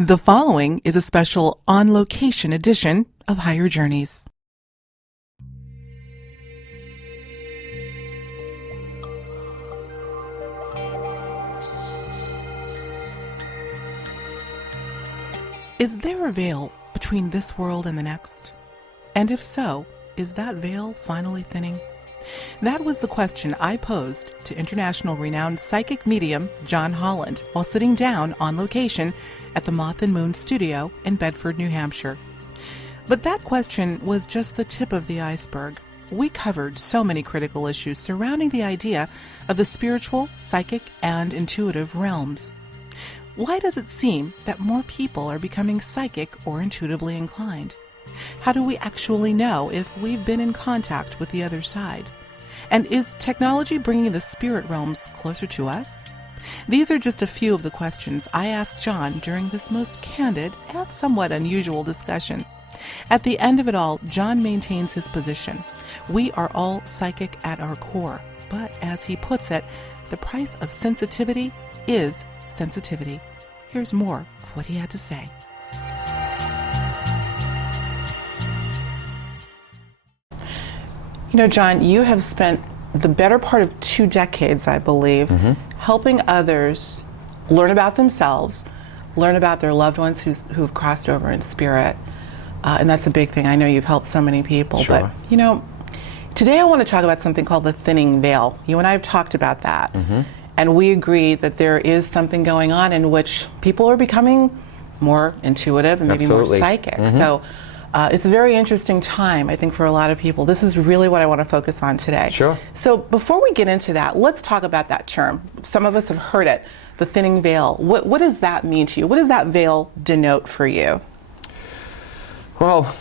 The following is a special on-location edition of Higher Journeys. Is there a veil between this world and the next? And if so, is that veil finally thinning? That was the question I posed to international renowned psychic medium John Holland while sitting down on location at the Moth and Moon studio in Bedford, New Hampshire. But that question was just the tip of the iceberg. We covered so many critical issues surrounding the idea of the spiritual, psychic, and intuitive realms. Why does it seem that more people are becoming psychic or intuitively inclined? How do we actually know if we've been in contact with the other side? And is technology bringing the spirit realms closer to us? These are just a few of the questions I asked John during this most candid and somewhat unusual discussion. At the end of it all, John maintains his position. We are all psychic at our core, but as he puts it, the price of sensitivity is sensitivity. Here's more of what he had to say. You know, John, you have spent the better part of 2 decades, I believe, helping others learn about themselves, learn about their loved ones who've crossed over in spirit. And that's a big thing. I know you've helped so many people. Sure. But, you know, today I want to talk about something called the thinning veil. You and I have talked about that. And we agree that there is something going on in which people are becoming more intuitive and maybe more psychic. So it's a very interesting time, I think, for a lot of people. This is really what I want to focus on today. Sure. So before we get into that, let's talk about that term. Some of us have heard it, the thinning veil. What does that mean to you? What does that veil denote for you? Well,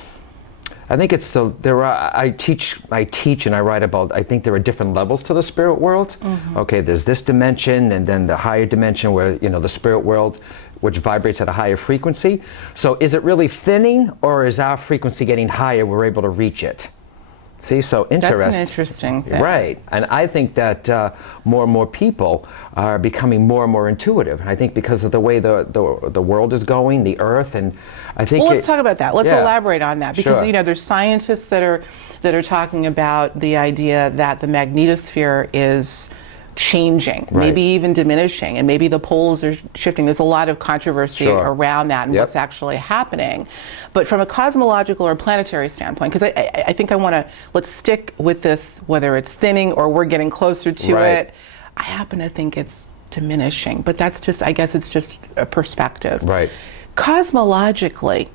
I think it's I teach and I write about, I think there are different levels to the spirit world. Okay, there's this dimension and then the higher dimension where, you know, the spirit world, which vibrates at a higher frequency. So is it really thinning, or is our frequency getting higher, we're able to reach it? See, so interesting. That's an interesting thing. Right, and I think that more and more people are becoming more and more intuitive. And I think because of the way the world is going, the earth, and I think. Well, let's talk about that. Let's elaborate on that, because Sure. you know, there's scientists that are talking about the idea that the magnetosphere is changing, maybe even diminishing, and maybe the poles are shifting. There's a lot of controversy around that and what's actually happening. But from a cosmological or planetary standpoint, because I think let's stick with this, whether it's thinning or we're getting closer to it, I happen to think it's diminishing. But that's just, I guess it's just a perspective. Right. Cosmologically,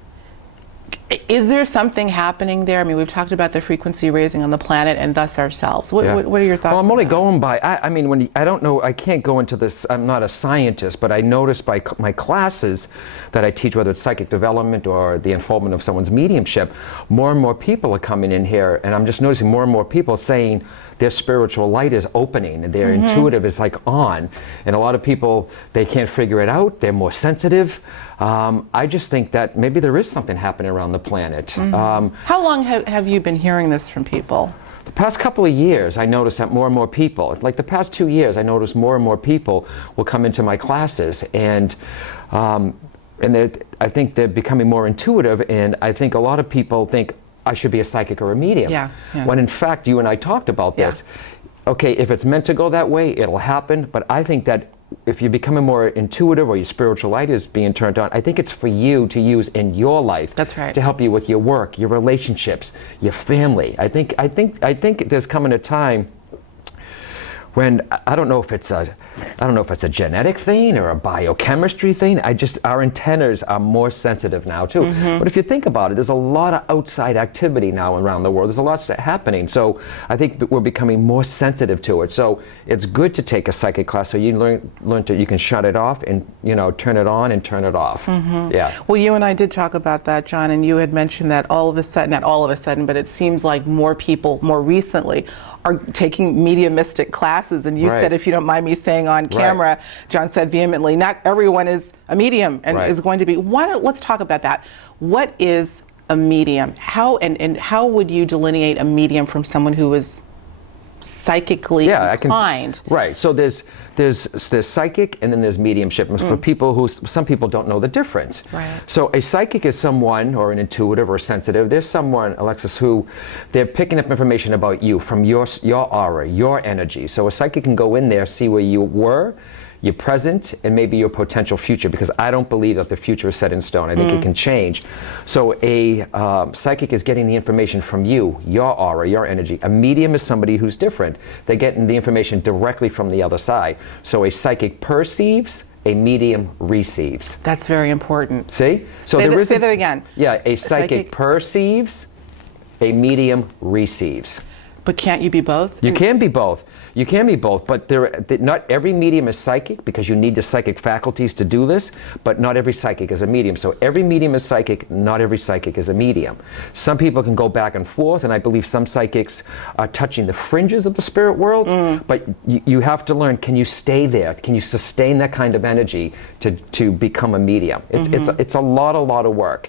is there something happening there? I mean, we've talked about the frequency raising on the planet and thus ourselves. What are your thoughts? Well, I'm on only that? going by, I mean, I don't know, I can't go into this, I'm not a scientist, but I notice by my classes that I teach, whether it's psychic development or the unfoldment of someone's mediumship, more and more people are coming in here, and I'm just noticing more and more people saying their spiritual light is opening and their intuitive is like on. And a lot of people, they can't figure it out, they're more sensitive. I just think that maybe there is something happening around the planet. How long have you been hearing this from people? The past couple of years, I noticed that more and more people, like the past 2 years, I noticed more and more people will come into my classes, and I think they're becoming more intuitive, and I think a lot of people think I should be a psychic or a medium. When in fact, you and I talked about this. Okay, if it's meant to go that way, it'll happen, but I think that if you're becoming more intuitive or your spiritual light is being turned on, I think it's for you to use in your life. That's right. To help you with your work, your relationships, your family. I think there's coming a time when I don't know if it's a genetic thing or a biochemistry thing. Our antennas are more sensitive now too. But if you think about it, there's a lot of outside activity now around the world. There's a lot happening. So I think we're becoming more sensitive to it. So it's good to take a psychic class so you learn you can shut it off and, you know, turn it on and turn it off. Yeah. Well, you and I did talk about that, John, and you had mentioned that all of a sudden, not all of a sudden, but it seems like more people more recently are taking mediumistic classes. And you said, if you don't mind me saying on camera, John said vehemently, not everyone is a medium and is going to be. Let's talk about that. What is a medium? How would you delineate a medium from someone who is psychically inclined. Right. So there's psychic, and then there's mediumship. For people some people don't know the difference. Right. So a psychic is someone, or an intuitive or sensitive. There's someone, Alexis, who they're picking up information about you from your aura, your energy. So a psychic can go in there, see where you were, your present, and maybe your potential future, because I don't believe that the future is set in stone. I think it can change. So a psychic is getting the information from you, your aura, your energy. A medium is somebody who's different. They're getting the information directly from the other side. So a psychic perceives, a medium receives. That's very important. See? So say that again. Yeah, a psychic perceives, a medium receives. But can't you be both? You can be both. You can be both, but not every medium is psychic, because you need the psychic faculties to do this, but not every psychic is a medium. So every medium is psychic, not every psychic is a medium. Some people can go back and forth, and I believe some psychics are touching the fringes of the spirit world, but you have to learn, can you stay there? Can you sustain that kind of energy to become a medium? It's a lot of work.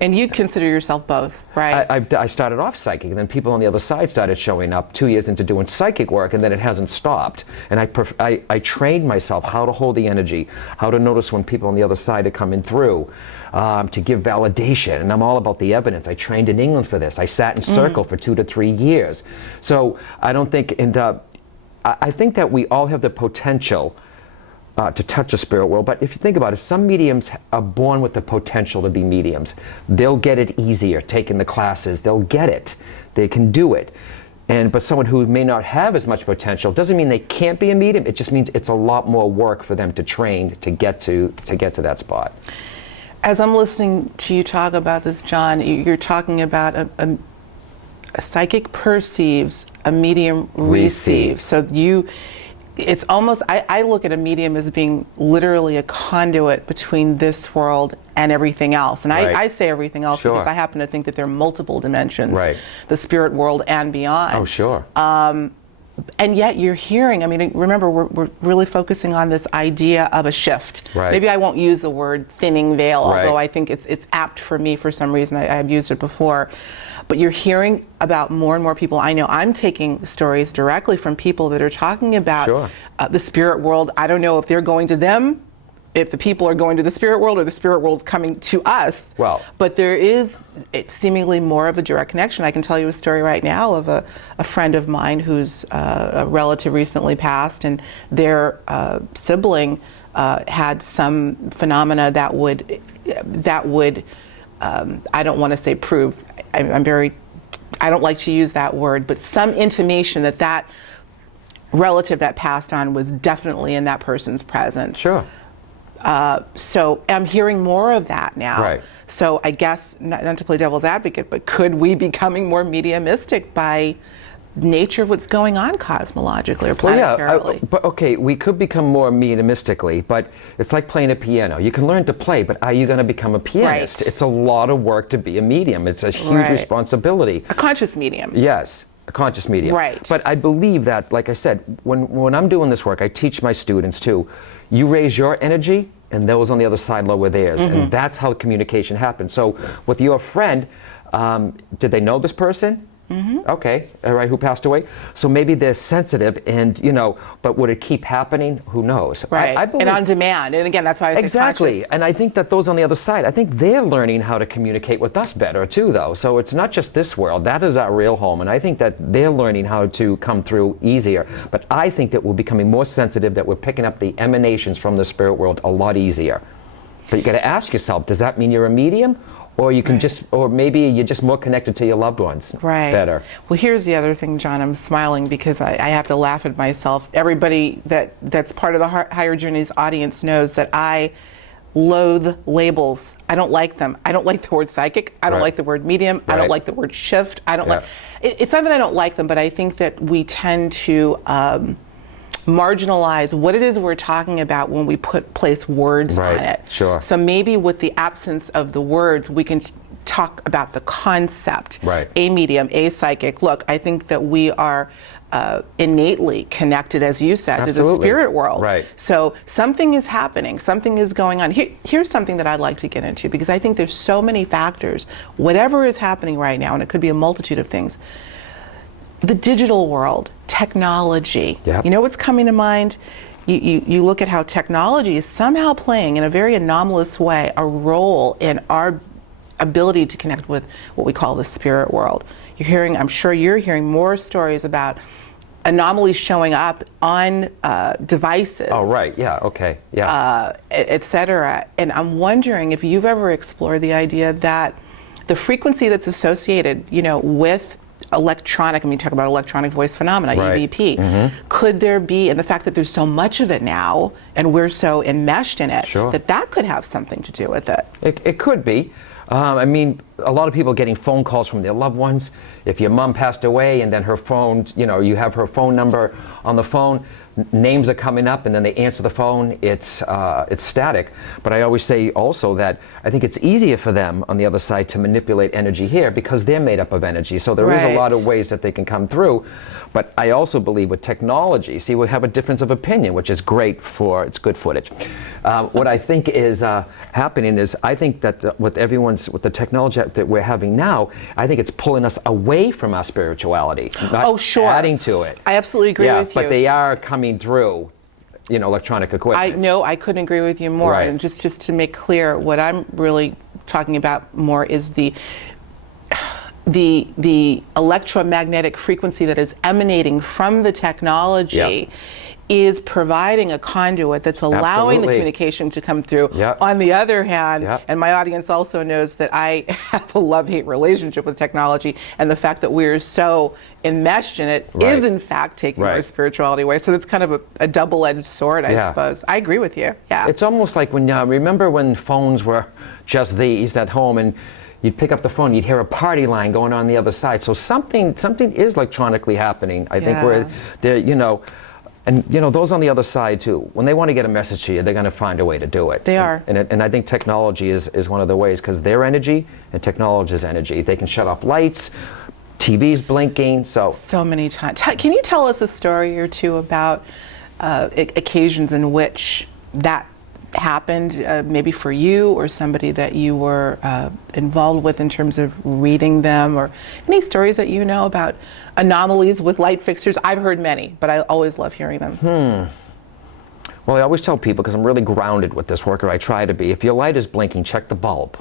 And you'd consider yourself both, right? I started off psychic, and then people on the other side started showing up 2 years into doing psychic work, and then it hasn't stopped. And I trained myself how to hold the energy, how to notice when people on the other side are coming through, to give validation. And I'm all about the evidence. I trained in England for this. I sat in circle for 2 to 3 years. So I don't think, I think that we all have the potential to touch the spirit world. But if you think about it, some mediums are born with the potential to be mediums. They'll get it easier taking the classes. They'll get it. They can do it. But someone who may not have as much potential doesn't mean they can't be a medium. It just means it's a lot more work for them to train to get to that spot. As I'm listening to you talk about this, John, you're talking about a psychic perceives, a medium receives. So it's almost, I look at a medium as being literally a conduit between this world and everything else. And I say everything else because I happen to think that there are multiple dimensions, the spirit world and beyond. Oh, sure. And yet you're hearing, I mean, remember, we're really focusing on this idea of a shift. Maybe I won't use the word thinning veil, although I think it's apt for me for some reason. I've used it before. But you're hearing about more and more people. I know I'm taking stories directly from people that are talking about the spirit world. I don't know if they're going to them, if the people are going to the spirit world, or the spirit world's coming to us. But there is seemingly more of a direct connection. I can tell you a story right now of a friend of mine whose a relative recently passed, and their sibling had some phenomena that would I don't want to say prove, I don't like to use that word, but some intimation that relative that passed on was definitely in that person's presence. So I'm hearing more of that now. So I guess, not to play devil's advocate, but could we be becoming more mediumistic by nature of what's going on cosmologically or planetarily? But okay, we could become more mediumistically, but it's like playing a piano. You can learn to play, but are you going to become a pianist? It's a lot of work to be a medium. It's a huge responsibility. A conscious medium. Yes, a conscious medium. But I believe that, like I said, when I'm doing this work, I teach my students too. You raise your energy, and those on the other side lower theirs, and that's how communication happens. So with your friend, did they know this person? Okay, all right, who passed away? So maybe they're sensitive, and but would it keep happening? Who knows? I believe, and on demand. And again, that's why I say conscious. And I think that those on the other side, I think they're learning how to communicate with us better too, though. So it's not just this world. That is our real home, and I think that they're learning how to come through easier. But I think that we're becoming more sensitive, that we're picking up the emanations from the spirit world a lot easier. But you got to ask yourself, does that mean you're a medium? Or you can or maybe you're just more connected to your loved ones better. Well, here's the other thing, John. I'm smiling because I have to laugh at myself. Everybody that's part of the Higher Journeys audience knows that I loathe labels. I don't like them. I don't like the word psychic. I don't like the word medium. I don't like the word shift. I don't like. It's not that I don't like them, but I think that we tend to marginalize what it is we're talking about when we place words on it. So maybe with the absence of the words, we can talk about the concept. A medium, a psychic. Look, I think that we are innately connected, as you said, to the spirit world. So something is happening, something is going on. Here's something that I'd like to get into, because I think there's so many factors. Whatever is happening right now, and it could be a multitude of things, the digital world, technology. Yep. You know what's coming to mind? You look at how technology is somehow playing in a very anomalous way a role in our ability to connect with what we call the spirit world. I'm sure you're hearing more stories about anomalies showing up on devices. Oh, right, yeah, okay, yeah. Et cetera. And I'm wondering if you've ever explored the idea that the frequency that's associated, with electronic, talk about electronic voice phenomena, right. EVP, could there be, and the fact that there's so much of it now, and we're so enmeshed in it, sure. that could have something to do with it? It could be. A lot of people getting phone calls from their loved ones. If your mom passed away and then her phone, you have her phone number on the phone, names are coming up and then they answer the phone, it's static. But I always say also that I think it's easier for them on the other side to manipulate energy here because they're made up of energy. So there is a lot of ways that they can come through. But I also believe with technology, see, we have a difference of opinion, which is great it's good footage. What I think is happening is I think that with the technology that we're having now, I think it's pulling us away from our spirituality, not adding to it. I absolutely agree with you. But they are coming through, electronic equipment. I couldn't agree with you more. Right. And just to make clear, what I'm really talking about more is the electromagnetic frequency that is emanating from the technology is providing a conduit that's allowing the communication to come through. On the other hand, and my audience also knows that I have a love-hate relationship with technology, and the fact that we're so enmeshed in it is in fact taking our spirituality away. So that's kind of a double-edged sword, I suppose. I agree with you. Yeah. It's almost like when remember when phones were just these at home, and you'd pick up the phone, you'd hear a party line going on the other side. So something is electronically happening. I think where they're, and those on the other side too, when they want to get a message to you, they're going to find a way to do it. They are. And I think technology is one of the ways, because their energy and technology's energy. They can shut off lights, TV's blinking, so many times. Can you tell us a story or two about occasions in which that happened, maybe for you or somebody that you were involved with in terms of reading them, or any stories that you know about anomalies with light fixtures? I've heard many, but I always love hearing them. Well, I always tell people, because I'm really grounded with this work, or I try to be, if your light is blinking, check the bulb.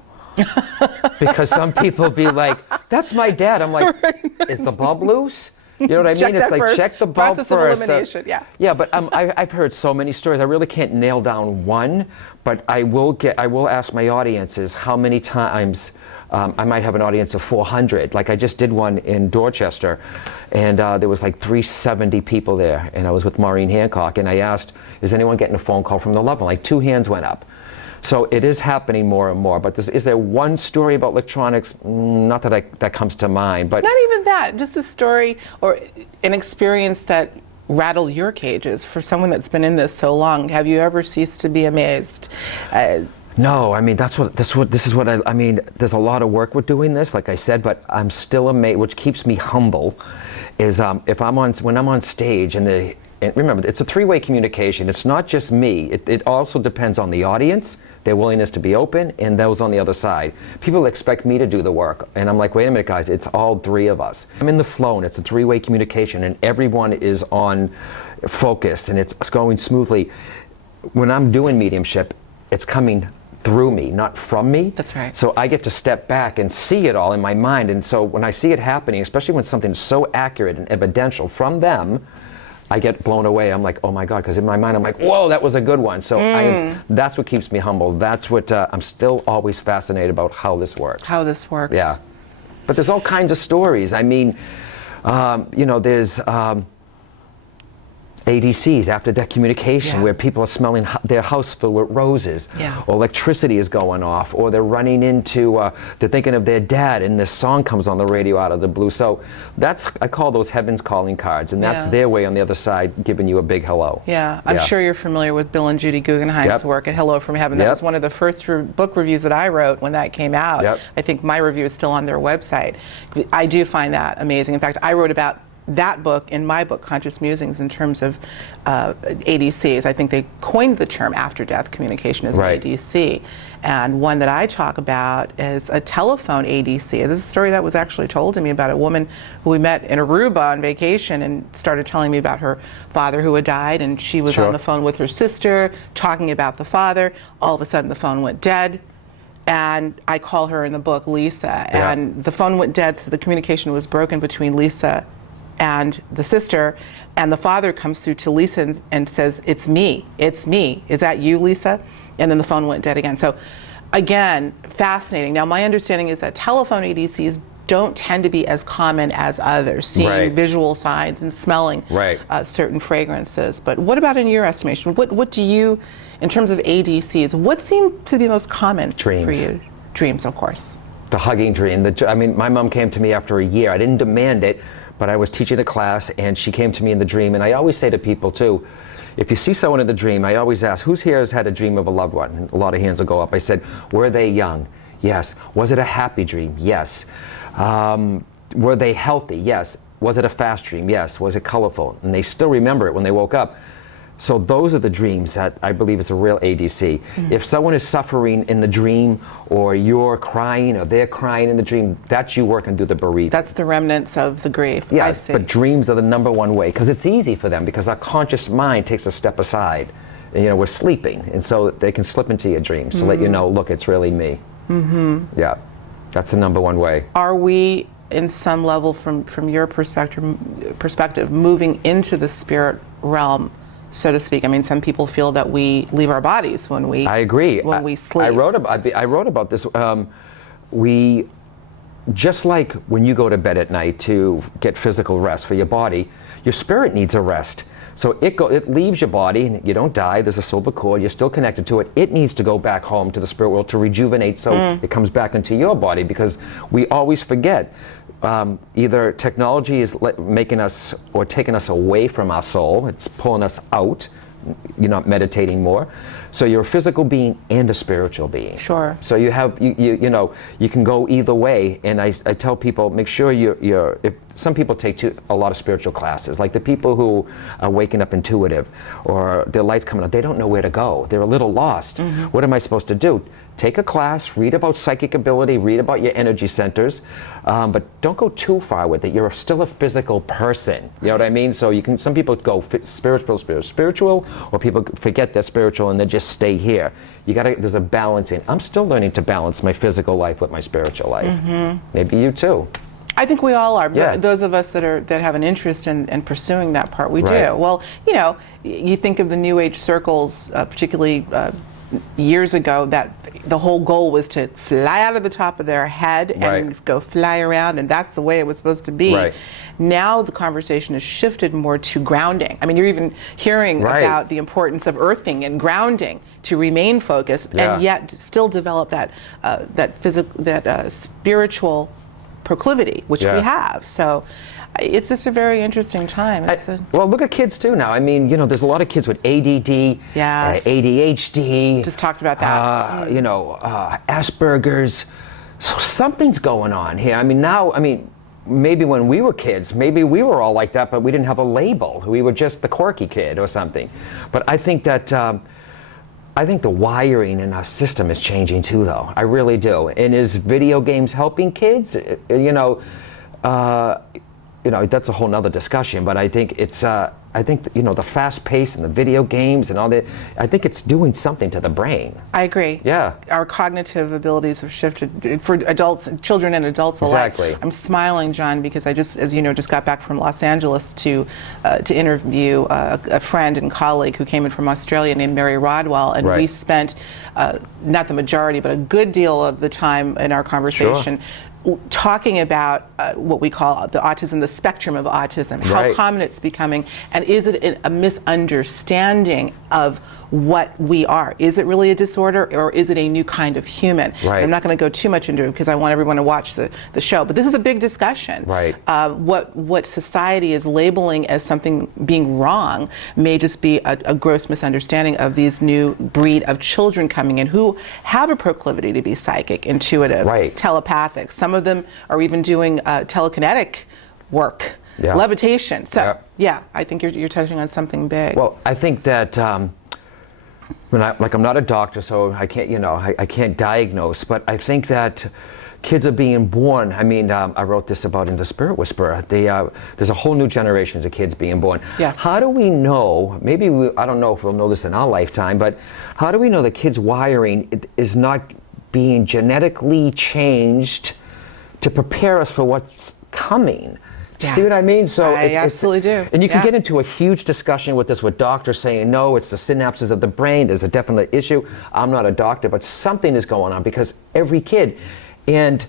Because some people be like, that's my dad. I'm like, is the bulb loose? You know what I mean? It's like, first. check the bulb Process first. Of elimination, Yeah, but I've heard so many stories. I really can't nail down one, but I will ask my audiences how many times I might have an audience of 400. Like I just did one in Dorchester, and there was like 370 people there, and I was with Maureen Hancock, and I asked, is anyone getting a phone call from the loved one? Like 2 hands went up. So it is happening more and more. But is there one story about electronics? Not that comes to mind. But not even that. Just a story or an experience that rattled your cages for someone that's been in this so long. Have you ever ceased to be amazed? No, this is what I mean, there's a lot of work with doing this, like I said, but I'm still amazed. What keeps me humble is when I'm on stage, and remember, it's a 3-way communication. It's not just me. It also depends on the audience, their willingness to be open, and those on the other side. People expect me to do the work, and I'm like, wait a minute, guys, it's all 3 of us. I'm in the flow, and it's a 3-way communication, and everyone is on focus, and it's going smoothly. When I'm doing mediumship, it's coming through me, not from me. That's right. So I get to step back and see it all in my mind, and so when I see it happening, especially when something's so accurate and evidential from them, I get blown away. I'm like, oh my God, because in my mind I'm like, whoa, that was a good one. So that's what keeps me humble. That's what I'm still always fascinated about, how this works. How this works. Yeah. But there's all kinds of stories. I mean, there's ADCs, after death communication, where people are smelling their house filled with roses, or electricity is going off, or they're running into, they're thinking of their dad, and this song comes on the radio out of the blue. So I call those heaven's calling cards, and that's their way on the other side giving you a big hello. Yeah, I'm sure you're familiar with Bill and Judy Guggenheim's work at Hello from Heaven. That was one of the first book reviews that I wrote when that came out. I think my review is still on their website. I do find that amazing. In fact, I wrote about that book, in my book, Conscious Musings, in terms of ADCs. I think they coined the term after-death communication as an ADC. And one that I talk about is a telephone ADC. This is a story that was actually told to me about a woman who we met in Aruba on vacation and started telling me about her father who had died, and she was on the phone with her sister talking about the father. All of a sudden the phone went dead. And I call her in the book Lisa, and the phone went dead, so the communication was broken between Lisa and the sister, and the father comes through to Lisa and says, it's me, is that you, Lisa? And then the phone went dead again. So again, fascinating. Now my understanding is that telephone ADCs don't tend to be as common as others, seeing visual signs and smelling certain fragrances. But what about in your estimation? What do you, in terms of ADCs, what seem to be most common for you? Dreams, of course. The hugging dream. I mean, my mom came to me after a year. I didn't demand it, but I was teaching a class, and she came to me in the dream. And I always say to people, too, if you see someone in the dream, I always ask, who's here has had a dream of a loved one? And a lot of hands will go up. I said, were they young? Yes. Was it a happy dream? Yes. Were they healthy? Yes. Was it a fast dream? Yes. Was it colorful? And they still remember it when they woke up. So those are the dreams that I believe is a real ADC. If someone is suffering in the dream, or you're crying, or they're crying in the dream, that's you working through the bereavement. That's the remnants of the grief. Yes, I see. But dreams are the number one way, because it's easy for them, because our conscious mind takes a step aside. And, we're sleeping, and so they can slip into your dreams to let you know, look, it's really me. Yeah, that's the number one way. Are we, in some level, from your perspective, moving into the spirit realm, so to speak? I mean, some people feel that we leave our bodies when we. I agree. When we sleep. I wrote about this. We, just like when you go to bed at night to get physical rest for your body, your spirit needs a rest. So it leaves your body, and you don't die. There's a silver cord. You're still connected to it. It needs to go back home to the spirit world to rejuvenate, so it comes back into your body, because we always forget. Either technology is making us or taking us away from our soul. It's pulling us out. You're not meditating more. So you're a physical being and a spiritual being. Sure. So you have you can go either way. And I tell people, make sure you're if some people take a lot of spiritual classes, like the people who are waking up intuitive, or their light's coming up, they don't know where to go. They're a little lost. What am I supposed to do? Take a class, read about psychic ability, read about your energy centers, but don't go too far with it. You're still a physical person. You know what I mean? So some people go spiritual, or people forget they're spiritual and they just stay here. There's a balancing. I'm still learning to balance my physical life with my spiritual life. Maybe you too. I think we all are. Yeah. Those of us that have an interest in pursuing that part, we do. Well, you think of the New Age circles, particularly years ago, that the whole goal was to fly out of the top of their head and go fly around, and that's the way it was supposed to be. Now the conversation has shifted more to grounding. I mean, you're even hearing about the importance of earthing and grounding to remain focused, and yet still develop that spiritual proclivity, which we have. So it's just a very interesting time. Well, look at kids too now. I mean, there's a lot of kids with ADD, ADHD. Just talked about that. Asperger's. So something's going on here. I mean, maybe when we were kids, maybe we were all like that, but we didn't have a label. We were just the quirky kid or something. But I think that I think the wiring in our system is changing too, though. I really do. And is video games helping kids? That's a whole nother discussion. But I think it's, the fast pace and the video games and all that, I think it's doing something to the brain. I agree. Yeah. Our cognitive abilities have shifted for adults, children and adults alike. Exactly. I'm smiling, John, because I just, as you know, just got back from Los Angeles to interview a friend and colleague who came in from Australia named Mary Rodwell, and we spent not the majority, but a good deal of the time in our conversation talking about what we call the autism, the spectrum of autism, how common it's becoming, and is it a misunderstanding of what we are? Is it really a disorder, or is it a new kind of human? I'm not going to go too much into it because I want everyone to watch the show, but this is a big discussion. What society is labeling as something being wrong may just be a gross misunderstanding of these new breed of children coming in who have a proclivity to be psychic, intuitive, telepathic. Some of them are even doing telekinetic work. levitation. So Yep. yeah, I think you're touching on something big. Well, I think that I'm not a doctor, so I can't, I can't diagnose, but I think that kids are being born. I mean, I wrote this about in The Spirit Whisperer. There's a whole new generation of kids being born. Yes. How do we know, I don't know if we'll know this in our lifetime, but how do we know the kid's wiring is not being genetically changed to prepare us for what's coming? Yeah. See what I mean? So I absolutely do. And you can Yeah. get into a huge discussion with this, with doctors saying, no, it's the synapses of the brain. There's a definite issue. I'm not a doctor, but something is going on because every kid. And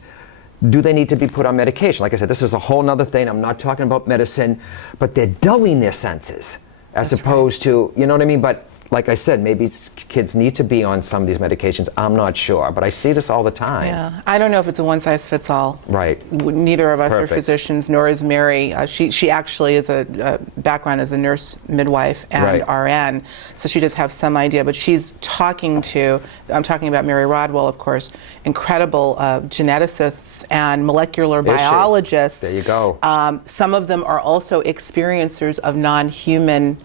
do they need to be put on medication? Like I said, this is a whole nother thing. I'm not talking about medicine, but they're dulling their senses as opposed to, you know what I mean? But like I said, maybe kids need to be on some of these medications. I'm not sure, but I see this all the time. Yeah, I don't know if it's a one-size-fits-all. Right. Neither of us Perfect. are physicians, nor is Mary. She actually is a background as a nurse midwife and RN, so she does have some idea. But she's I'm talking about Mary Rodwell, of course, incredible geneticists and molecular biologists. There you go. Some of them are also experiencers of non-human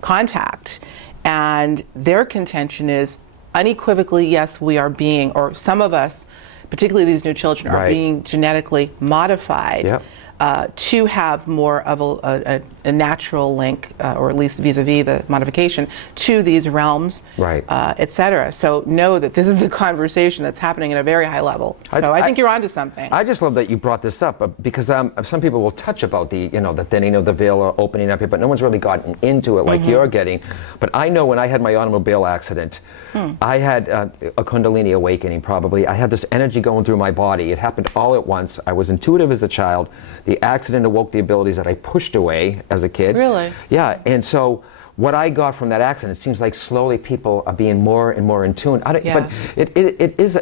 contact, and their contention is unequivocally, yes, we are being, or some of us, particularly these new children, are being genetically modified to have more of a natural link, or at least vis-a-vis the modification, to these realms, et cetera. So know that this is a conversation that's happening at a very high level. So I think you're onto something. I just love that you brought this up because some people will touch about the thinning of the veil or opening up here, but no one's really gotten into it like you're getting. But I know when I had my automobile accident, I had a Kundalini awakening probably. I had this energy going through my body. It happened all at once. I was intuitive as a child. The accident awoke the abilities that I pushed away as a kid. Really? Yeah, and so what I got from that accident, it seems like slowly people are being more and more in tune. But it is,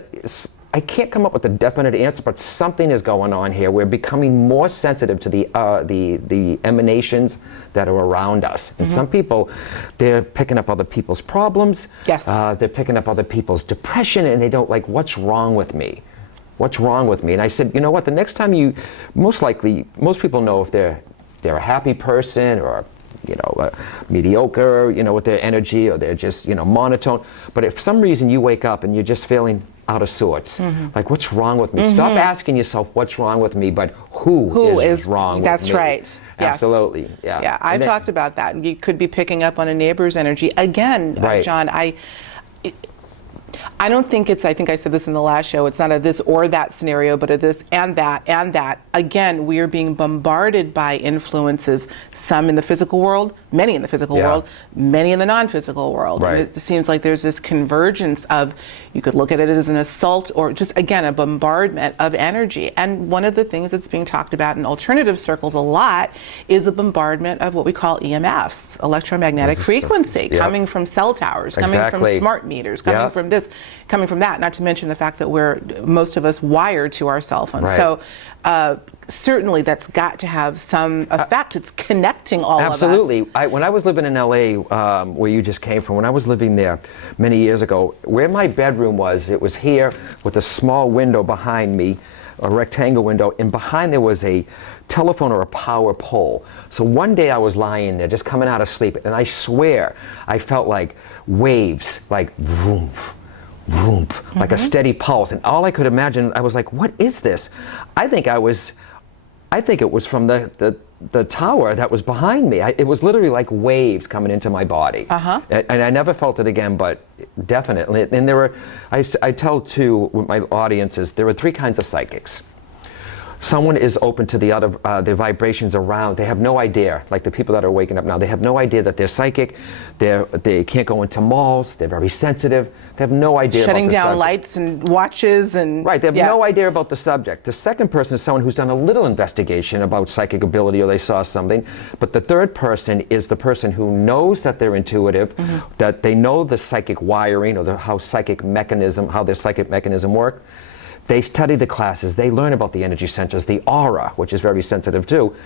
I can't come up with a definite answer, but something is going on here. We're becoming more sensitive to the emanations that are around us. And some people, they're picking up other people's problems. Yes. They're picking up other people's depression, and they don't like, what's wrong with me? What's wrong with me? And I said, you know what, the next time most people know if they're a happy person or, mediocre, with their energy, or they're just, monotone. But if for some reason you wake up and you're just feeling out of sorts, like, what's wrong with me? Stop asking yourself what's wrong with me, but who is wrong with me? That's right. Yes. Absolutely. Yeah. Yeah, I've talked about that. You could be picking up on a neighbor's energy. Again, John, I don't think I think I said this in the last show, it's not a this or that scenario, but a this and that and that. Again, we are being bombarded by influences, some in the physical world, many in the physical world, many in the non-physical world. Right. And it seems like there's this convergence of, you could look at it as an assault or just, again, a bombardment of energy. And one of the things that's being talked about in alternative circles a lot is a bombardment of what we call EMFs, electromagnetic frequency, coming from cell towers, coming from smart meters, coming from this, coming from that, not to mention the fact that most of us wired to our cell phones. So certainly that's got to have some effect. It's connecting all of us. Absolutely. When I was living in LA, where you just came from, when I was living there many years ago, where my bedroom was, it was here with a small window behind me, a rectangle window, and behind there was a telephone or a power pole. So one day I was lying there, just coming out of sleep, and I swear I felt like waves, like vroom, vroom, like a steady pulse. And all I could imagine, I was like, what is this? I think it was from the tower that was behind me. It was literally like waves coming into my body. And I never felt it again, but definitely. And I tell too, with my audiences, there are three kinds of psychics. Someone is open to the vibrations around. They have no idea, like the people that are waking up now, they have no idea that they're psychic. They can't go into malls. They're very sensitive. They have no idea Shutting about the down subject. lights and watches and... Right, they have no idea about the subject. The second person is someone who's done a little investigation about psychic ability, or they saw something. But the third person is the person who knows that they're intuitive, that they know the psychic wiring, or how their psychic mechanism works. They study the classes, they learn about the energy centers, the aura, which is very sensitive too.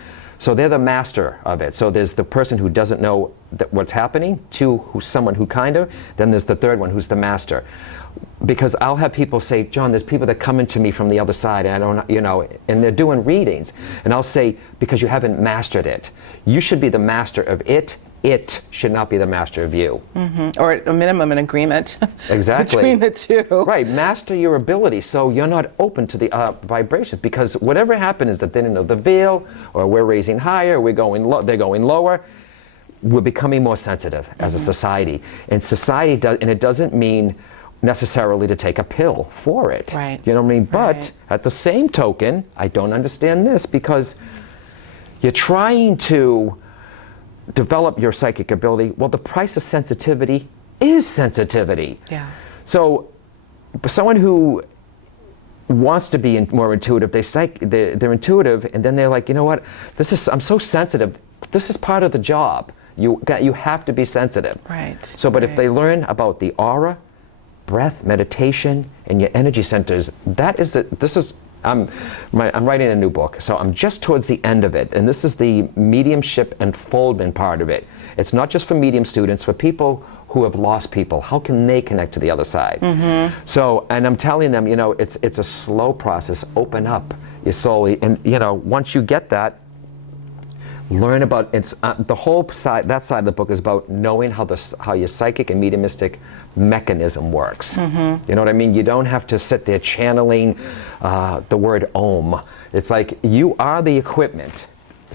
So they're the master of it. So there's the person who doesn't know what's happening, two, who's someone who kind of, then there's the third one who's the master. Because I'll have people say, John, there's people that come into me from the other side, and I don't, you know, and they're doing readings. And I'll say, because you haven't mastered it. You should be the master of it. It should not be the master of you. Mm-hmm. Or at a minimum, an agreement exactly. between the two. Right, master your ability so you're not open to the vibrations, because whatever happens is that then, you know, the veil, or we're raising higher, we're going they're going lower, we're becoming more sensitive as a society. And society does, and it doesn't mean necessarily to take a pill for it. Right. You know what I mean? But right. at the same token, I don't understand this, because you're trying to develop your psychic ability. Well, the price of sensitivity is sensitivity. Yeah. So someone who wants to be more intuitive, they're intuitive, and then they're like, you know what, I'm so sensitive. This is part of the job. You have to be sensitive. Right. So, but right. if they learn about the aura, breath, meditation, and your energy centers, I'm writing a new book, so I'm just towards the end of it, and this is the mediumship unfoldment part of it. It's not just for medium students, for people who have lost people. How can they connect to the other side? Mm-hmm. So, and I'm telling them, you know, it's a slow process. Open up your soul, and you know, once you get that, learn about the whole side. That side of the book is about knowing how your psychic and mediumistic mechanism works. Mm-hmm. You know what I mean? You don't have to sit there channeling the word Om. It's like you are the equipment.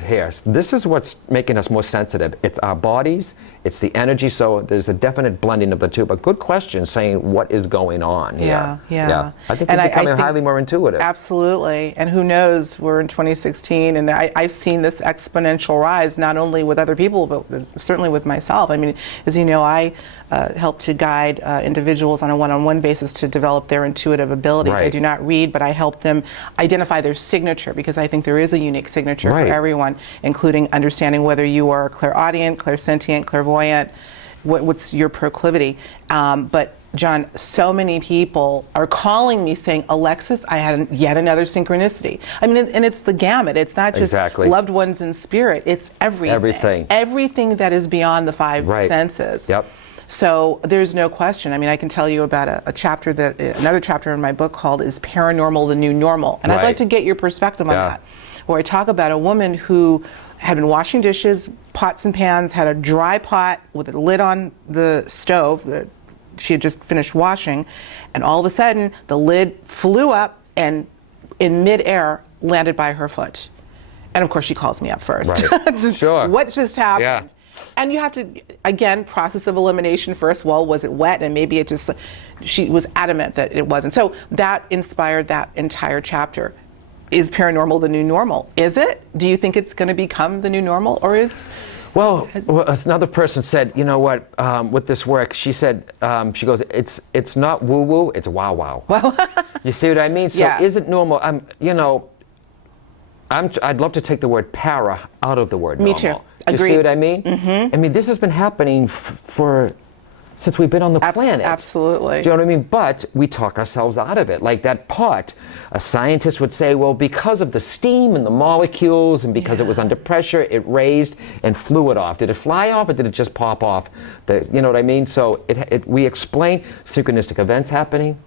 Here, this is what's making us more sensitive. It's our bodies, it's the energy, so there's a definite blending of the two. But good question, saying what is going on here. Yeah. I think we're becoming highly more intuitive. Absolutely. And who knows, we're in 2016, and I've seen this exponential rise, not only with other people, but certainly with myself. I mean, as you know, I help to guide individuals on a one-on-one basis to develop their intuitive abilities. Right. I do not read, but I help them identify their signature, because I think there is a unique signature Right. for everyone, including understanding whether you are clairaudient, clairsentient, clairvoyant, what's your proclivity. But John, so many people are calling me saying, Alexis, I had yet another synchronicity. I mean, and it's the gamut. It's not just Exactly. loved ones in spirit. It's everything. Everything that is beyond the five Right. senses. Yep. So there's no question. I mean, I can tell you about another chapter in my book called Is Paranormal the New Normal? And I'd like Right. to get your perspective on that, where I talk about a woman who had been washing dishes, pots and pans, had a dry pot with a lid on the stove that she had just finished washing, and all of a sudden the lid flew up and in midair landed by her foot. And of course she calls me up first. Right. Sure. What just happened? Yeah. And you have to, again, process of elimination first. Well, was it wet? And maybe it just, she was adamant that it wasn't. So that inspired that entire chapter. Is paranormal the new normal? Is it? Do you think it's going to become the new normal, or is... Well, another person said, you know what, with this work, she said, she goes, it's not woo-woo, it's wow-wow. Well, you see what I mean? So yeah. is it normal? You know, I'd love to take the word para out of the word normal. Me too. Do you Agreed. see what I mean? Mm-hmm. I mean, this has been happening since we've been on the planet. Absolutely. Do you know what I mean? But we talk ourselves out of it. Like that pot, a scientist would say, well, because of the steam and the molecules and because it was under pressure, it raised and flew it off. Did it fly off, or did it just pop off? You know what I mean? So we explain synchronistic events happening.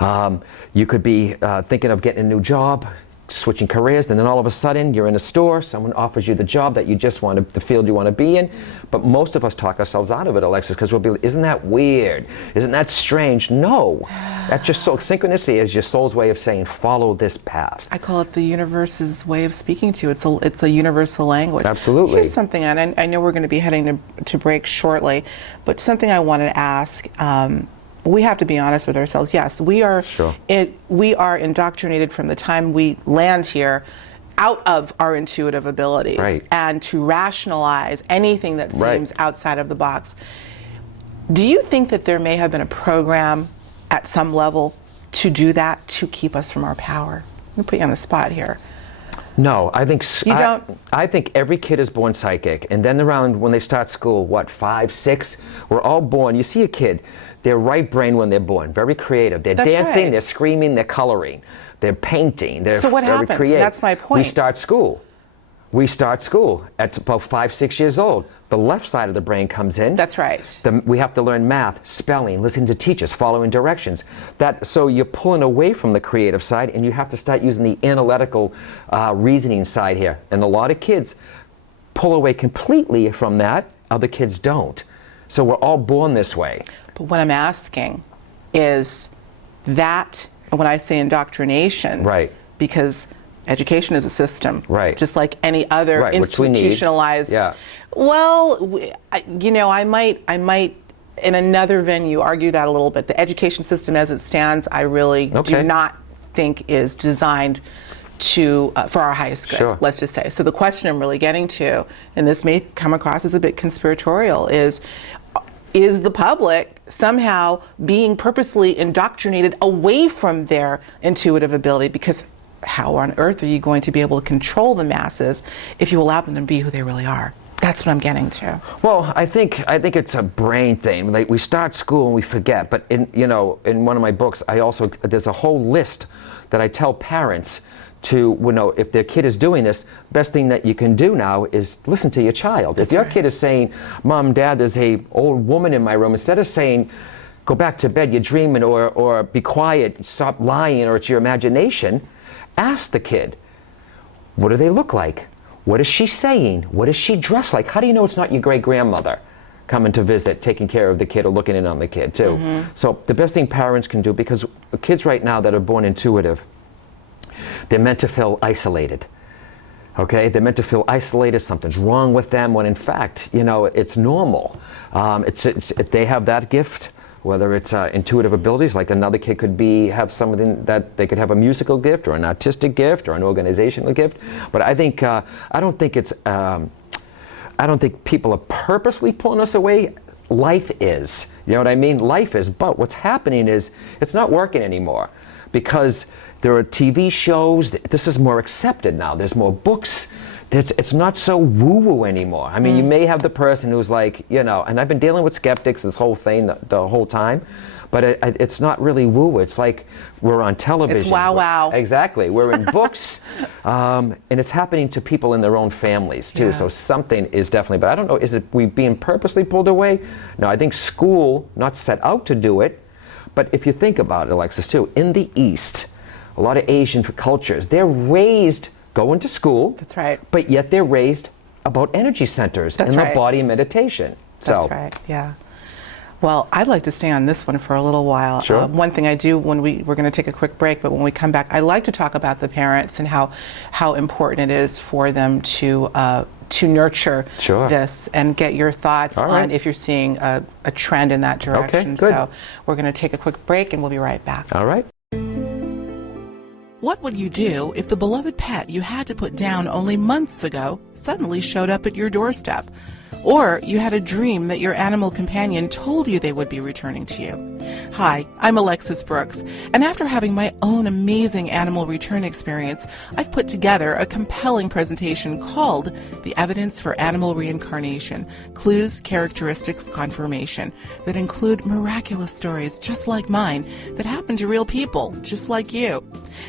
You could be thinking of getting a new job, switching careers, and then all of a sudden you're in a store, someone offers you the job that you just want to, the field you want to be in. But most of us talk ourselves out of it, Alexis, because we'll be like, isn't that weird? Isn't that strange? No. That's your soul. Synchronicity is your soul's way of saying, follow this path. I call it the universe's way of speaking to you. It's a universal language. Absolutely. Here's something, and I know we're going to be heading to break shortly, but something I wanted to ask. We have to be honest with ourselves. Yes, we are. Sure. We are indoctrinated from the time we land here out of our intuitive abilities, right, and to rationalize anything that seems right outside of the box. Do you think that there may have been a program at some level to do that, to keep us from our power? Let me put you on the spot here. No, I think you don't. I think every kid is born psychic, and then around when they start school, 5, 6, we're all born. You see a kid, they're right brain when they're born, very creative. They're That's dancing, right. they're screaming, they're coloring, they're painting, they're So what very happens? creative. That's my point. We start school. we start school at about 5, 6 years old. The left side of the brain comes in. That's right. We have to learn math, spelling, listening to teachers, following directions. So you're pulling away from the creative side, and you have to start using the analytical reasoning side here. And a lot of kids pull away completely from that. Other kids don't. So we're all born this way. But what I'm asking is that, when I say indoctrination, right? Because education is a system, right? Just like any other institutionalized. Yeah. Well, I might in another venue argue that a little bit. The education system as it stands, I really do not think is designed for our highest good. Sure. Let's just say. So the question I'm really getting to, and this may come across as a bit conspiratorial, is the public somehow being purposely indoctrinated away from their intuitive ability? Because how on earth are you going to be able to control the masses if you allow them to be who they really are? That's what I'm getting to. Well, I think it's a brain thing. Like, we start school and we forget. But in one of my books, there's a whole list that I tell parents to, if their kid is doing this, best thing that you can do now is listen to your child. If your kid is saying, Mom, Dad, there's a old woman in my room, instead of saying, go back to bed, you're dreaming, or be quiet, stop lying, or it's your imagination, ask the kid, what do they look like? What is she saying? What is she dressed like? How do you know it's not your great-grandmother coming to visit, taking care of the kid or looking in on the kid too? Mm-hmm. So the best thing parents can do, because kids right now that are born intuitive, they're meant to feel isolated. Okay, they're meant to feel isolated. Something's wrong with them, when in fact, it's normal. They have that gift, whether it's intuitive abilities, like another kid could have something that they could have a musical gift or an artistic gift or an organizational gift. But I don't think people are purposely pulling us away. Life is, you know what I mean? Life is, but what's happening is it's not working anymore, because there are TV shows. This is more accepted now. There's more books. It's not so woo-woo anymore. I mean, you may have the person who's like, and I've been dealing with skeptics this whole thing the whole time, but it's not really woo-woo. It's like we're on television. It's wow. Exactly. We're in books, and it's happening to people in their own families too. Yeah. So something is definitely, but I don't know, is it we being purposely pulled away? No, I think school not set out to do it, but if you think about it, Alexis, too, in the East, a lot of Asian cultures, they're raised going to school. That's right. But yet they're raised about energy centers and the body meditation. That's right, yeah. Well, I'd like to stay on this one for a little while. Sure. One thing I do when we're going to take a quick break, but when we come back, I like to talk about the parents and how important it is for them to nurture this, and get your thoughts on if you're seeing a trend in that direction. Okay, good. So we're going to take a quick break, and we'll be right back. All right. What would you do if the beloved pet you had to put down only months ago suddenly showed up at your doorstep? Or you had a dream that your animal companion told you they would be returning to you. Hi, I'm Alexis Brooks, and after having my own amazing animal return experience, I've put together a compelling presentation called The Evidence for Animal Reincarnation, Clues, Characteristics, Confirmation, that include miraculous stories just like mine that happen to real people just like you.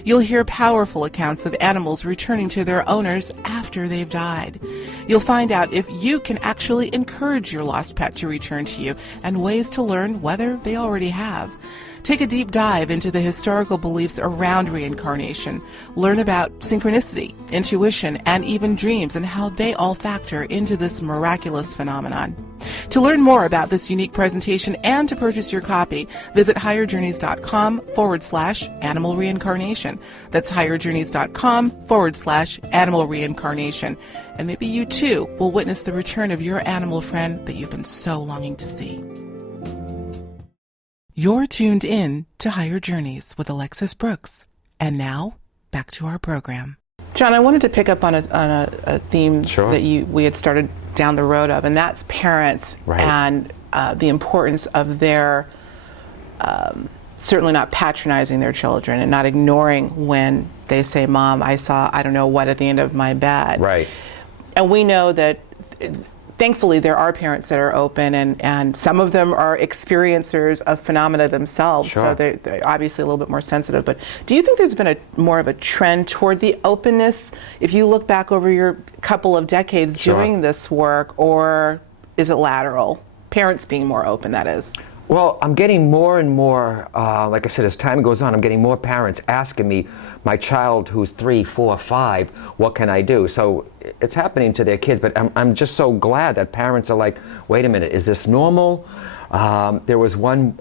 You'll hear powerful accounts of animals returning to their owners after they've died. You'll find out if you can actually encourage your lost pet to return to you, and ways to learn whether they already have. Take a deep dive into the historical beliefs around reincarnation. Learn about synchronicity, intuition, and even dreams, and how they all factor into this miraculous phenomenon. To learn more about this unique presentation and to purchase your copy, visit higherjourneys.com/animal reincarnation. That's higherjourneys.com/animal reincarnation. And maybe you too will witness the return of your animal friend that you've been so longing to see. You're tuned in to Higher Journeys with Alexis Brooks. And now, back to our program. John, I wanted to pick up on a theme that we had started down the road of, and that's parents and the importance of their certainly not patronizing their children and not ignoring when they say, Mom, I saw I don't know what at the end of my bed. Right. And we know that thankfully there are parents that are open, and some of them are experiencers of phenomena themselves, Sure. so they're obviously a little bit more sensitive. But do you think there's been more of a trend toward the openness if you look back over your couple of decades Sure. doing this work, or is it lateral? Parents being more open, that is. Well, I'm getting more and more, like I said, as time goes on, I'm getting more parents asking me, my child who's 3, 4, 5, what can I do? So it's happening to their kids, but I'm just so glad that parents are like, wait a minute, is this normal? There was one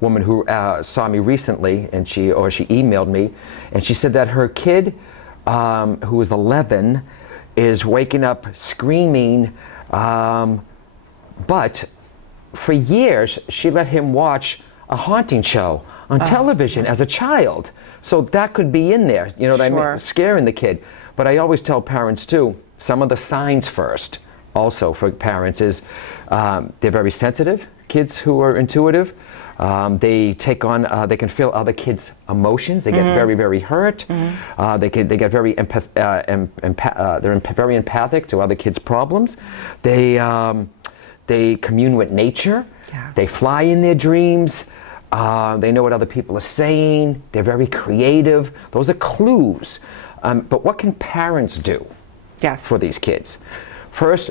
woman who saw me recently, and she emailed me, and she said that her kid, who was 11, is waking up screaming, but for years, she let him watch a haunting show on television as a child. So that could be in there, you know what I mean? Scaring the kid. But I always tell parents too, some of the signs first, also for parents, is they're very sensitive. Kids who are intuitive, they take on, they can feel other kids' emotions. They get very, very hurt. They get very they're very empathic to other kids' problems. They commune with nature. Yeah. They fly in their dreams. They know what other people are saying. They're very creative. Those are clues. But what can parents do for these kids? First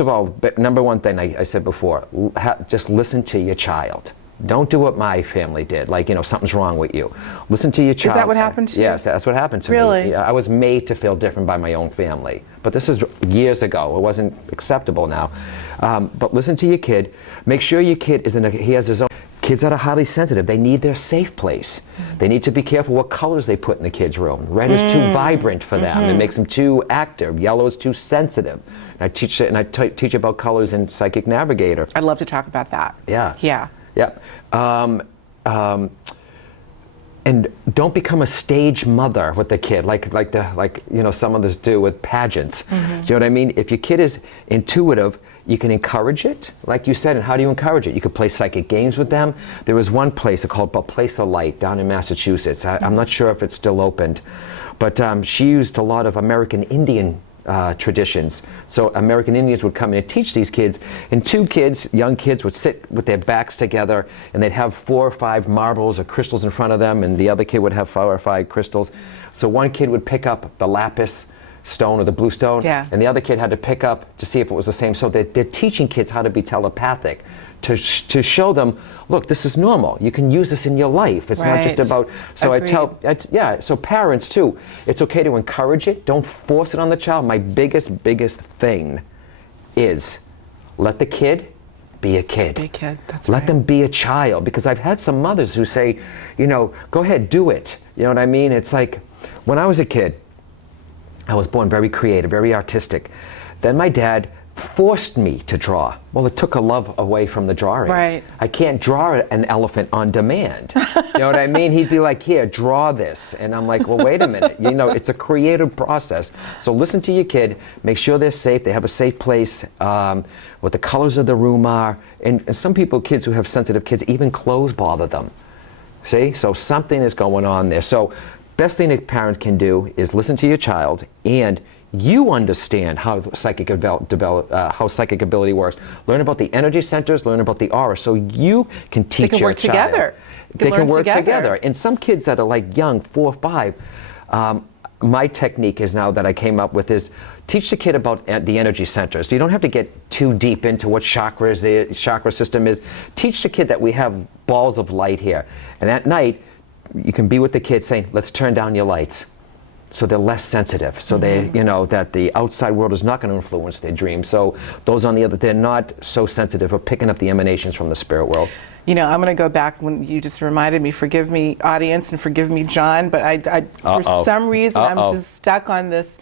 of all, number one thing I said before, just listen to your child. Don't do what my family did, like, something's wrong with you. Listen to your child. Is that what happened to you? Yes, that's what happened to me. Really? I was made to feel different by my own family. But this is years ago. It wasn't acceptable now. But listen to your kid. Make sure your kid he has his own. Kids that are highly sensitive, they need their safe place. They need to be careful what colors they put in the kid's room. Red is too vibrant for them. It makes them too active. Yellow is too sensitive. And I teach about colors in Psychic Navigator. I'd love to talk about that. Yeah. Yeah. And don't become a stage mother with the kid, like some others do with pageants. Do you know what I mean? If your kid is intuitive, you can encourage it, like you said. And how do you encourage it? You could play psychic games with them. There was one place called A Place of Light down in Massachusetts. I'm not sure if it's still opened, but she used a lot of American Indian traditions. So American Indians would come in and teach these kids, and young kids would sit with their backs together, and they'd have 4 or 5 marbles or crystals in front of them, and the other kid would have 4 or 5 crystals. So one kid would pick up the lapis stone or the blue stone, and the other kid had to pick up to see if it was the same. So they're teaching kids how to be telepathic, to show them, look, this is normal. You can use this in your life. It's not just about. So Agreed. So parents too, it's okay to encourage it. Don't force it on the child. My biggest thing is let the kid be a kid. Be a kid. That's Let them be a child, because I've had some mothers who say, go ahead, do it. You know what I mean? It's like when I was a kid, I was born very creative, very artistic. Then my dad forced me to draw. Well, it took a love away from the drawing. Right. I can't draw an elephant on demand. You know what I mean? He'd be like, here, draw this. And I'm like, well, wait a minute. It's a creative process. So listen to your kid. Make sure they're safe. They have a safe place. What the colors of the room are. And some people, kids who have sensitive kids, even clothes bother them. See? So something is going on there. So best thing a parent can do is listen to your child, and you understand how psychic ability works. Learn about the energy centers, learn about the aura, so you can teach your child. They can work together. And some kids that are like young, 4 or 5, my technique is now that I came up with is teach the kid about the energy centers. You don't have to get too deep into what chakra system is. Teach the kid that we have balls of light here. And at night, you can be with the kids saying, let's turn down your lights. So they're less sensitive. So they, that the outside world is not going to influence their dreams. So those on the other, they're not so sensitive of picking up the emanations from the spirit world. I'm going to go back when you just reminded me, forgive me, audience, and forgive me, John, but I for some reason, I'm just stuck on this,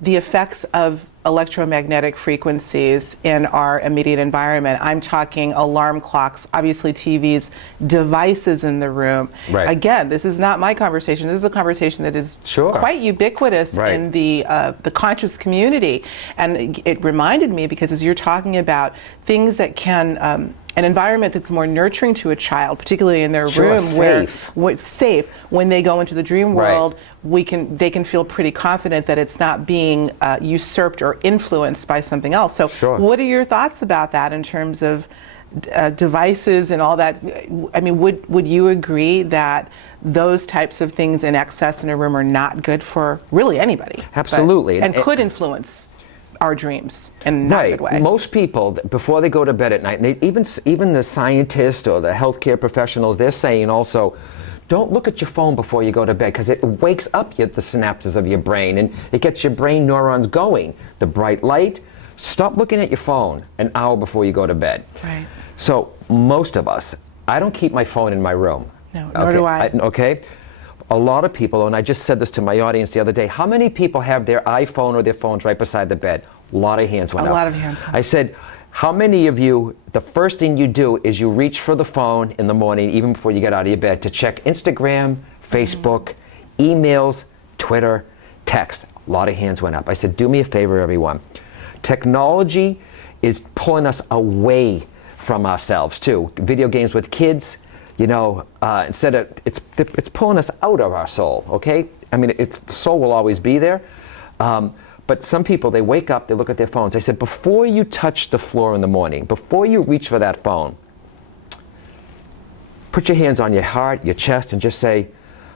the effects of electromagnetic frequencies in our immediate environment. I'm talking alarm clocks, obviously TVs, devices in the room. Right. Again, this is not my conversation. This is a conversation that is quite ubiquitous in the conscious community. And it reminded me, because as you're talking about things that can an environment that's more nurturing to a child, particularly in their Sure, room, safe. where it's safe. When they go into the dream Right. world, they can feel pretty confident that it's not being usurped or influenced by something else. So, Sure. what are your thoughts about that in terms of devices and all that? I mean, would you agree that those types of things in excess in a room are not good for really anybody? Absolutely. And could influence our dreams in not a good way. Most people, before they go to bed at night, and even the scientists or the healthcare professionals, they're saying also, don't look at your phone before you go to bed, because it wakes up the synapses of your brain and it gets your brain neurons going. The bright light. Stop looking at your phone an hour before you go to bed. Right. So most of us, I don't keep my phone in my room. No, nor do I. Okay? A lot of people, and I just said this to my audience the other day, how many people have their iPhone or their phones right beside the bed? A lot of hands went up. A lot of hands. I said, how many of you, the first thing you do is you reach for the phone in the morning, even before you get out of your bed, to check Instagram, Facebook, emails, Twitter, text? A lot of hands went up. I said, do me a favor, everyone. Technology is pulling us away from ourselves too. Video games with kids, instead of it's pulling us out of our soul. Okay, I mean, the soul will always be there, but some people, they wake up, they look at their phones. I said, before you touch the floor in the morning, before you reach for that phone, put your hands on your heart, your chest, and just say,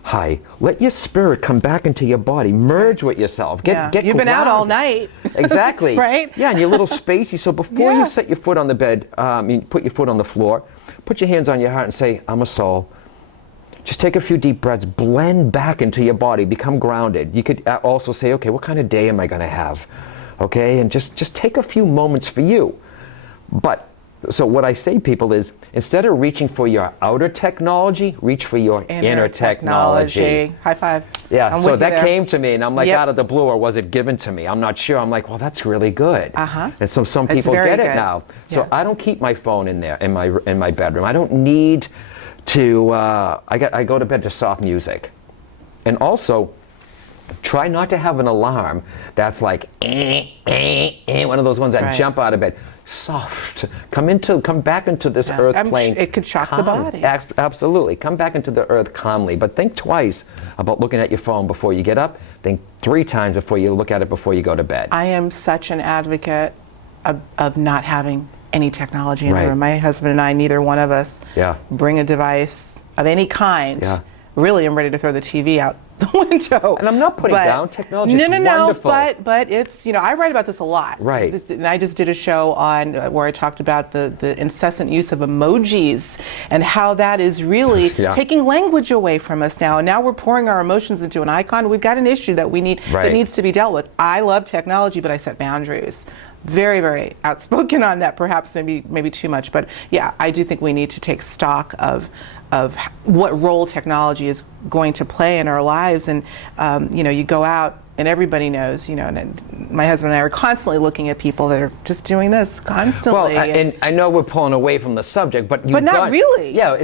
hi. Let your spirit come back into your body. Merge with yourself. Get You've been out all night. Exactly. Right? Yeah, and your little spacey. So before you set your foot on the bed, you put your foot on the floor, put your hands on your heart and say, I'm a soul. Just take a few deep breaths, blend back into your body, become grounded. You could also say, okay, what kind of day am I going to have? Okay, and just take a few moments for you. But so what I say to people is, instead of reaching for your outer technology, reach for your inner technology. High five. Yeah, so that came to me, and I'm like, out of the blue, or was it given to me? I'm not sure. I'm like, well, that's really good. And so some people get it now. So I don't keep my phone in there, in my bedroom. I don't need to, I go to bed to soft music. And also, try not to have an alarm that's like, one of those ones that jump out of bed. Soft. Come back into this earth plane. It could shock the body. Absolutely. Come back into the earth calmly. But think twice about looking at your phone before you get up. Think 3 times before you look at it before you go to bed. I am such an advocate of not having any technology in the room. My husband and I, neither one of us bring a device of any kind. Really, I'm ready to throw the TV out the window. And I'm not putting down technology. It's wonderful. But it's, I write about this a lot. Right. And I just did a show on where I talked about the incessant use of emojis and how that is really taking language away from us now. And now we're pouring our emotions into an icon. We've got an issue that that needs to be dealt with. I love technology, but I set boundaries. Very, very outspoken on that, perhaps maybe too much. But yeah, I do think we need to take stock of what role technology is going to play in our lives. And you go out and everybody knows, and my husband and I are constantly looking at people that are just doing this constantly. Well, and I know we're pulling away from the subject, but not really. Yeah,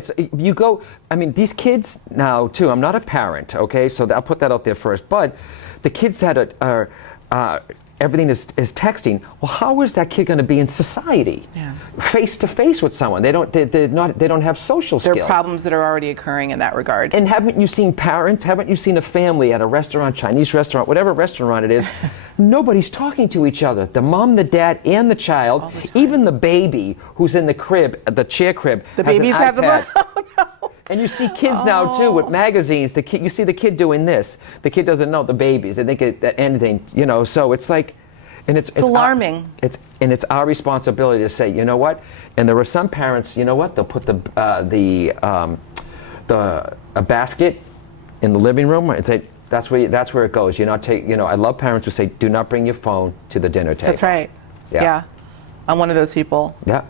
I mean, these kids now too, I'm not a parent, okay, so I'll put that out there first, but the kids that are everything is texting. Well, how is that kid going to be in society, face to face with someone? They don't have social skills. There are problems that are already occurring in that regard. And haven't you seen parents? Haven't you seen a family at a restaurant, Chinese restaurant, whatever restaurant it is? Nobody's talking to each other. The mom, the dad, and the child, even the baby who's in the crib, the chair crib. The babies have the. And you see kids now too with magazines. You see the kid doing this. The kid doesn't know the babies. They think that anything, So it's like, and it's alarming. It's our responsibility to say, you know what? And there are some parents, you know what? They'll put a basket in the living room and say, that's where it goes. I love parents who say, do not bring your phone to the dinner table. That's right. Yeah. I'm one of those people. Yeah.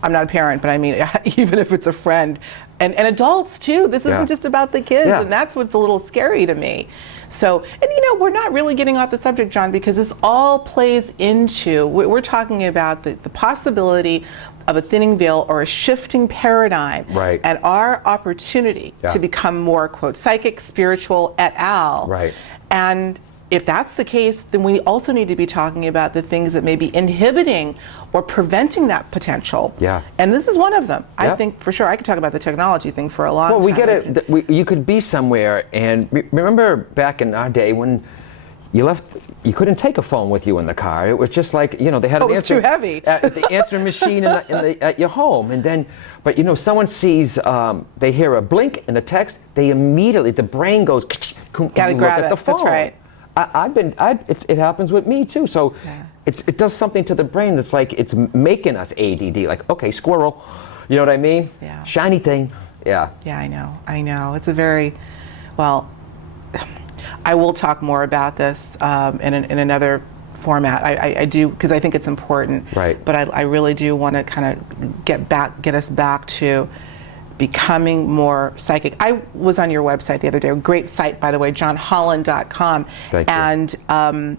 I'm not a parent, but I mean, even if it's a friend, and adults too, this isn't just about the kids, and that's what's a little scary to me. So, and we're not really getting off the subject, John, because this all plays into, we're talking about the possibility of a thinning veil or a shifting paradigm, and our opportunity to become more, quote, psychic, spiritual, et al. Right. And if that's the case, then we also need to be talking about the things that may be inhibiting or preventing that potential. Yeah. And this is one of them. Yeah. I think for sure I could talk about the technology thing for a long time. Well, we get it. You could be somewhere, and remember back in our day when you couldn't take a phone with you in the car. It was just like, you know, they had an answer. It was too heavy. The answering machine at your home, and then, but you know, someone sees, they hear a blink in a text, they immediately, the brain goes, gotta grab it. The phone. That's right. It happens with me too. So yeah. it does something to the brain that's like it's making us ADD. Like, okay, squirrel, you know what I mean? Yeah. Shiny thing. Yeah. Yeah, I know. It's a very, well, I will talk more about this in another format. I do, because I think it's important. Right. But I really do want to kind of get us back to becoming more psychic. I was on your website the other day, a great site, by the way, johnholland.com. Thank you. And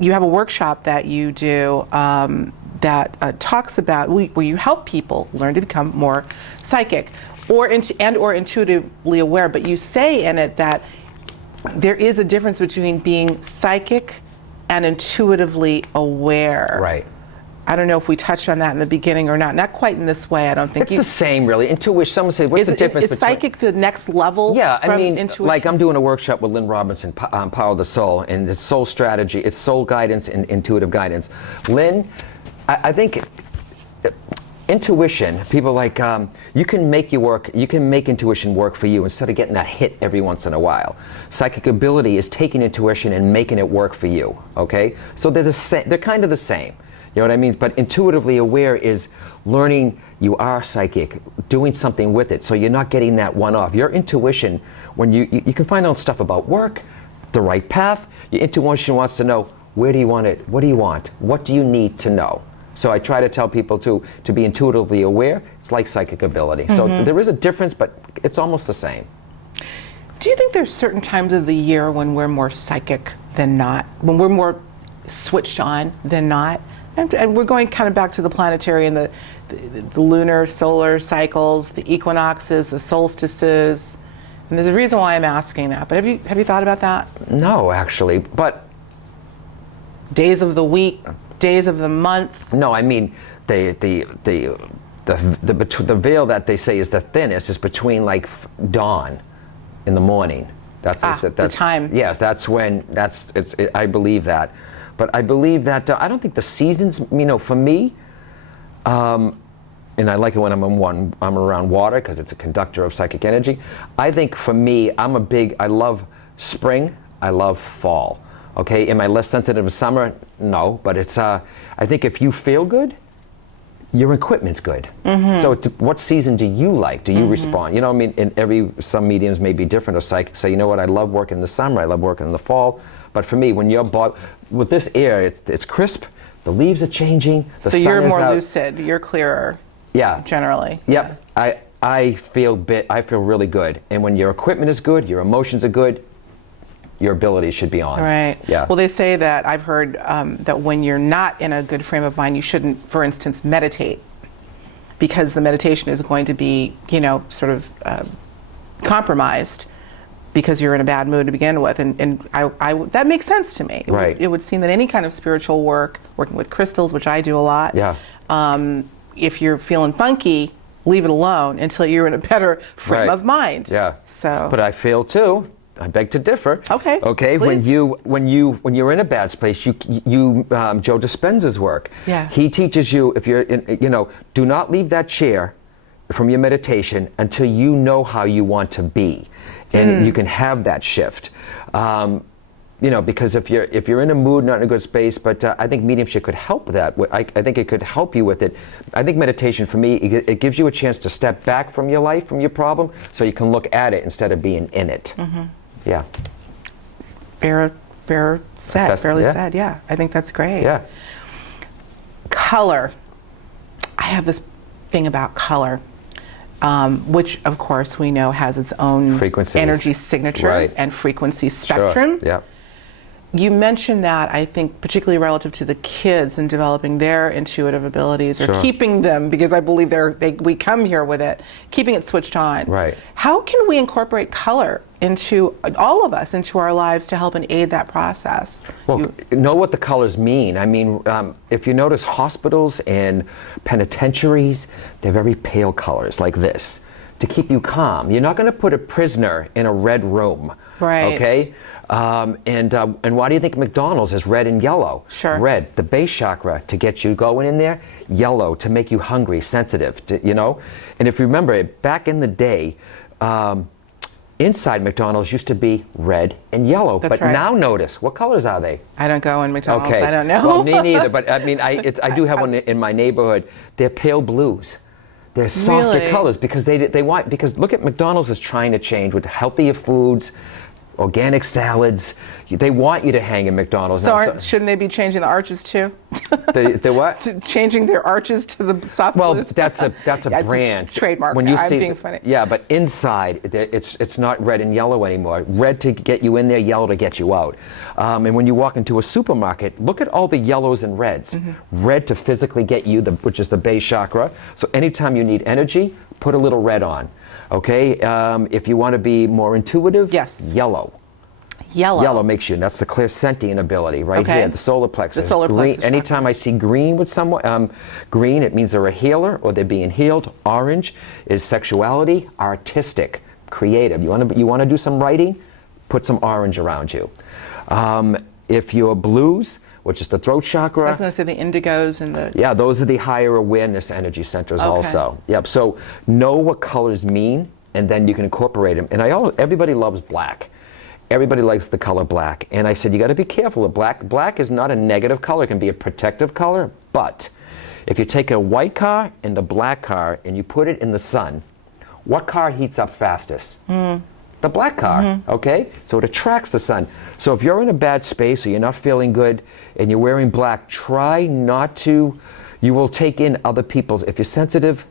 you have a workshop that you do that talks about, where you help people learn to become more psychic or intuitively aware. But you say in it that there is a difference between being psychic and intuitively aware. Right. I don't know if we touched on that in the beginning or not. Not quite in this way, I don't think. It's the same, really. Intuition. Someone says, "What's the difference is between?" psychic the next level? Yeah, I mean, intuition? like I'm doing a workshop with Lynn Robinson, Power of the Soul, and it's soul strategy, it's soul guidance and intuitive guidance. Lynn, I think intuition. People like you can make intuition work for you instead of getting that hit every once in a while. Psychic ability is taking intuition and making it work for you. Okay, so they're kind of the same. You know what I mean? But intuitively aware is learning you are psychic, doing something with it, so you're not getting that one off. Your intuition, when you can find out stuff about work, the right path, your intuition wants to know, where do you want it? What do you want? What do you need to know? So I try to tell people to be intuitively aware. It's like psychic ability. Mm-hmm. So there is a difference, but it's almost the same. Do you think there's certain times of the year when we're more psychic than not? When we're more switched on than not? And we're going kind of back to the planetary and the lunar, solar cycles, the equinoxes, the solstices. And there's a reason why I'm asking that. But have you thought about that? No, actually. But days of the week, days of the month. No, I mean the veil that they say is the thinnest is between like dawn in the morning. That's the time. Yes, that's when I believe that. But I believe that I don't think the seasons, you know, for me, and I like it when I'm around water because it's a conductor of psychic energy. I think for me, I love spring, I love fall. Okay, am I less sensitive to summer? No, but it's I think if you feel good, your equipment's good. Mm-hmm. So what season do you like? Do you mm-hmm. respond? You know, I mean, some mediums may be different, or psychics say, you know what, I love working in the summer, I love working in the fall. But for me, when you're with this air, it's crisp, the leaves are changing, the sun you're is more out. Lucid, you're clearer. Yeah. Generally. Yep. Yeah. I feel really good. And when your equipment is good, your emotions are good, your abilities should be on. Right. Yeah. Well, they say that, I've heard that when you're not in a good frame of mind, you shouldn't, for instance, meditate, because the meditation is going to be, you know, sort of compromised because you're in a bad mood to begin with. And I that makes sense to me. Right. It would seem that any kind of spiritual work, working with crystals, which I do a lot, yeah. If you're feeling funky, leave it alone until you're in a better frame right. of mind. Yeah. So. But I feel too. I beg to differ. Okay. Okay. Please. When you're in a bad place, you Joe Dispenza's work. Yeah. He teaches you, if you're in, you know, do not leave that chair from your meditation until you know how you want to be, and you can have that shift. You know, because if you're in a mood, not in a good space, but I think mediumship could help that. I think it could help you with it. I think meditation, for me, it gives you a chance to step back from your life, from your problem, so you can look at it instead of being in it. Mm-hmm. Yeah. Fair said. Fairly yeah. said. Yeah, I think that's great. Yeah. Color. I have this thing about color, which of course we know has its own frequencies, energy signature right. and frequency spectrum. Sure. Yeah. You mentioned that, I think, particularly relative to the kids and developing their intuitive abilities, or Sure. keeping them, because I believe we come here with it, keeping it switched on. Right. How can we incorporate color into all of us, into our lives, to help and aid that process? Well, know what the colors mean. I mean, if you notice hospitals and penitentiaries, they're very pale colors like this to keep you calm. You're not going to put a prisoner in a red room. Right. Okay? And why do you think McDonald's is red and yellow? Sure. Red, the base chakra, to get you going in there. Yellow, to make you hungry, sensitive, you know? And if you remember, back in the day, inside McDonald's used to be red and yellow. That's but right. now notice, what colors are they? I don't go in McDonald's. Okay. I don't know. Well, me neither, but I mean, I do have one in my neighborhood. They're pale blues. They're softer Really? colors because because look at McDonald's is trying to change with healthier foods, organic salads. They want you to hang in McDonald's. So, Now, shouldn't they be changing the arches too? the what? Changing their arches to the soft Well, blues? that's a Yeah, brand. It's a trademark. When you I'm see, being funny. yeah, but inside it's not red and yellow anymore. Red to get you in there, yellow to get you out. And when you walk into a supermarket, look at all the yellows and reds. Mm-hmm. Red to physically get you, which is the base chakra. So anytime you need energy, put a little red on. Okay. If you want to be more intuitive, Yes. yellow. Yellow. Makes you, and that's the clairsentient ability right Okay. here, the solar plexus. The solar green, plexus anytime I see green with someone, green, it means they're a healer or they're being healed. Orange is sexuality, artistic, creative. You want to do some writing? Put some orange around you. If you're blues, which is the throat chakra. I was going to say the indigos and the... Yeah, those are the higher awareness energy centers also. Yep. So know what colors mean, and then you can incorporate them. And everybody loves black. Everybody likes the color black. And I said, you got to be careful of black. Black is not a negative color. It can be a protective color. But if you take a white car and a black car and you put it in the sun, what car heats up fastest? The black car, okay? So it attracts the sun. So if you're in a bad space or you're not feeling good and you're wearing black, try not to, you will take in other people's, if you're sensitive,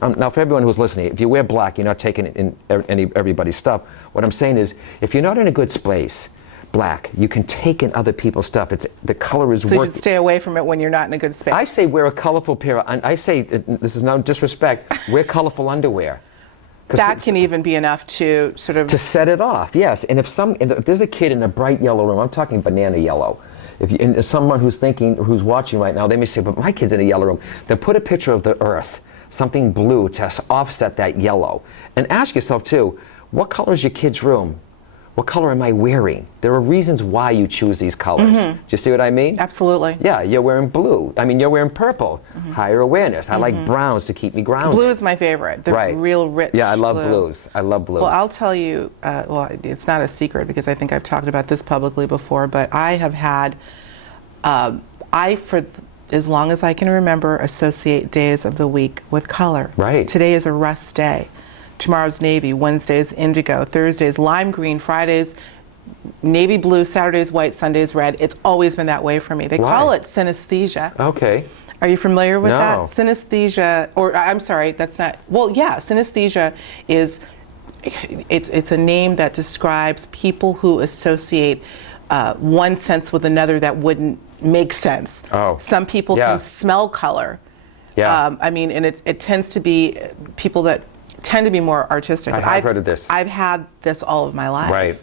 now for everyone who's listening, if you wear black, you're not taking in everybody's stuff. What I'm saying is, if you're not in a good space, black, you can take in other people's stuff. The color is So you working. should stay away from it when you're not in a good space. I say wear a colorful pair of, I say, this is no disrespect, wear colorful underwear. That can even be enough to sort of... To set it off, yes. And if there's a kid in a bright yellow room, I'm talking banana yellow. And someone who's watching right now, they may say, but my kid's in a yellow room. Then put a picture of the earth, something blue to offset that yellow. And ask yourself too, what color is your kid's room? What color am I wearing? There are reasons why you choose these colors. Do you see what I mean? Absolutely. Yeah, you're wearing blue. I mean, you're wearing purple. Higher awareness. I like browns to keep me grounded. Blue is my favorite. The real rich Yeah, I love blue. blues. I love blues. Well, I'll tell you, it's not a secret because I think I've talked about this publicly before, but I have had, for as long as I can remember, associate days of the week with color. Right. Today is a rust day. Tomorrow's navy. Wednesday's indigo. Thursday's lime green. Friday's navy blue. Saturday's white. Sunday's red. It's always been that way for me. They call it synesthesia. Okay. Are you familiar with that? No. Synesthesia, or I'm sorry, that's not, well, yeah, synesthesia is, it's a name that describes people who associate one sense with another that wouldn't make sense. Oh. Some people Yeah. can smell color. Yeah. I mean, and it tends to be people that tend to be more artistic. I've heard of this. I've had this all of my life. Right.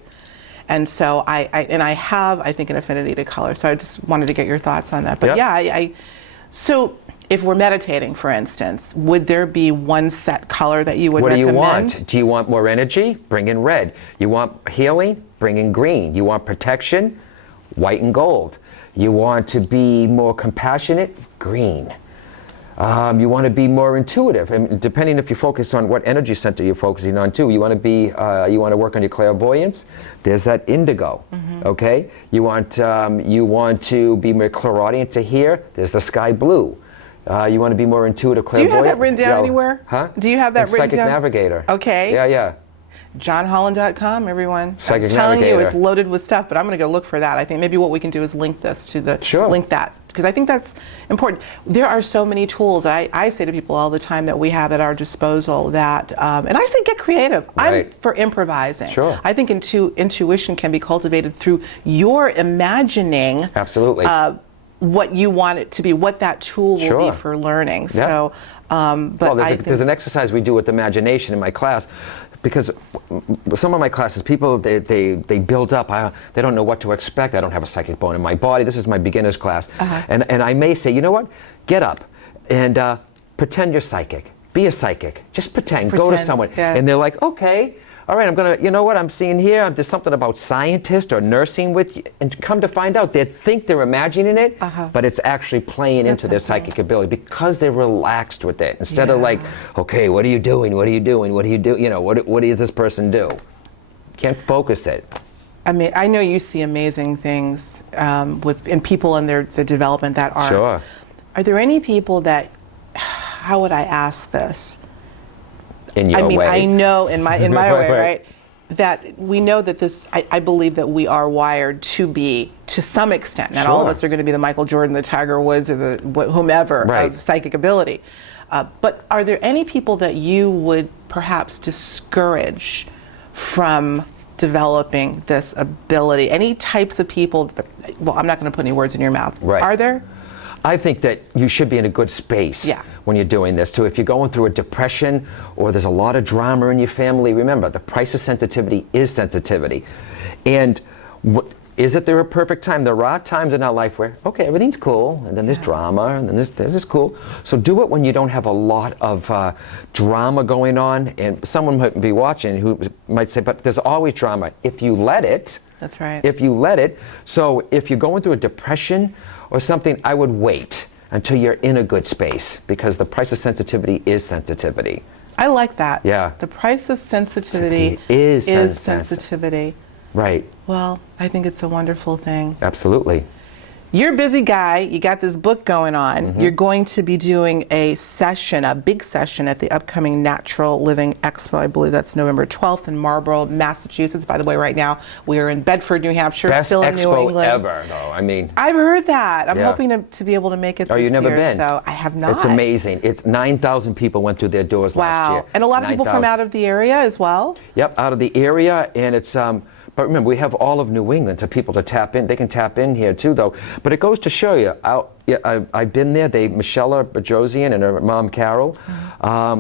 And so I have, I think, an affinity to color. So I just wanted to get your thoughts on that. But Yep. yeah, so if we're meditating, for instance, would there be one set color that you would recommend? What do you want? Do you want more energy? Bring in red. You want healing? Bring in green. You want protection? White and gold. You want to be more compassionate? Green. You want to be more intuitive, and depending if you focus on what energy center you're focusing on too. You want to work on your clairvoyance. There's that indigo. Okay. You want to be more clairaudient to hear. There's the sky blue. You want to be more intuitive, Do clairvoyant. you have that written down anywhere? Huh? Do you have that In written Psychic down? Navigator. Okay. Yeah. JohnHolland.com, everyone. Psychic I'm telling you, Navigator. it's loaded with stuff, but I'm going to go look for that. I think maybe what we can do is link this to the, Sure. link that, because I think that's important. There are so many tools. I say to people all the time that we have at our disposal that, and I say get creative. Right. I'm for improvising. Sure. I think intuition can be cultivated through your imagining Absolutely. what you want it to be, what that tool will Sure. be for learning. Yeah. So, but Well, I there's an exercise we do with imagination in my class, because some of my classes, people, they build up. They don't know what to expect. I don't have a psychic bone in my body. This is my beginner's class. And I may say, you know what? Get up and pretend you're psychic. Be a psychic. Just pretend. Go to someone. Yeah. And they're like, okay. All right, I'm going to, you know what I'm seeing here? There's something about scientist or nursing with you. And come to find out, they think they're imagining it, but it's actually playing into their psychic ability because they're relaxed with it. Instead of like, okay, what are you doing? What are you doing? What do you do? You know, what does this person do? Can't focus it. I mean, I know you see amazing things in people and the development that are. Sure. Are there any people that, how would I ask this? In your way. I know in my way, right? That we know that this, I believe that we are wired to be, to some extent, not all of us are going to be the Michael Jordan, the Tiger Woods, or the whomever of psychic ability. But are there any people that you would perhaps discourage from developing this ability? Any types of people, well, I'm not going to put any words in your mouth. Right. Are there? I think that you should be in a good space when you're doing this too. If you're going through a depression or there's a lot of drama in your family, remember the price of sensitivity is sensitivity. And is it there a perfect time? There are times in our life where, okay, everything's cool, and then there's drama, and then there's this cool. So do it when you don't have a lot of drama going on. And someone might be watching who might say, but there's always drama if you let it. That's right. If you let it. So if you're going through a depression or something, I would wait until you're in a good space, because the price of sensitivity is sensitivity. I like that. Yeah. The price of sensitivity is sensitivity. Right. Well, I think it's a wonderful thing. Absolutely. You're a busy guy. You got this book going on. You're going to be doing a session, a big session at the upcoming Natural Living Expo. I believe that's November 12th in Marlborough, Massachusetts. By the way, right now we are in Bedford, New Hampshire, Best still in New expo England. ever, though. I mean, I've heard that. I'm hoping to be able to make it this year. you've never been? So I have not. It's amazing. It's 9,000 people went through their doors last year. And a lot of people from out of the area as well? Yep, out of the area, and it's but remember, we have all of New England to people to tap in. They can tap in here too, though. But it goes to show you, I've been there. Michelle Bajosian and her mom Carol,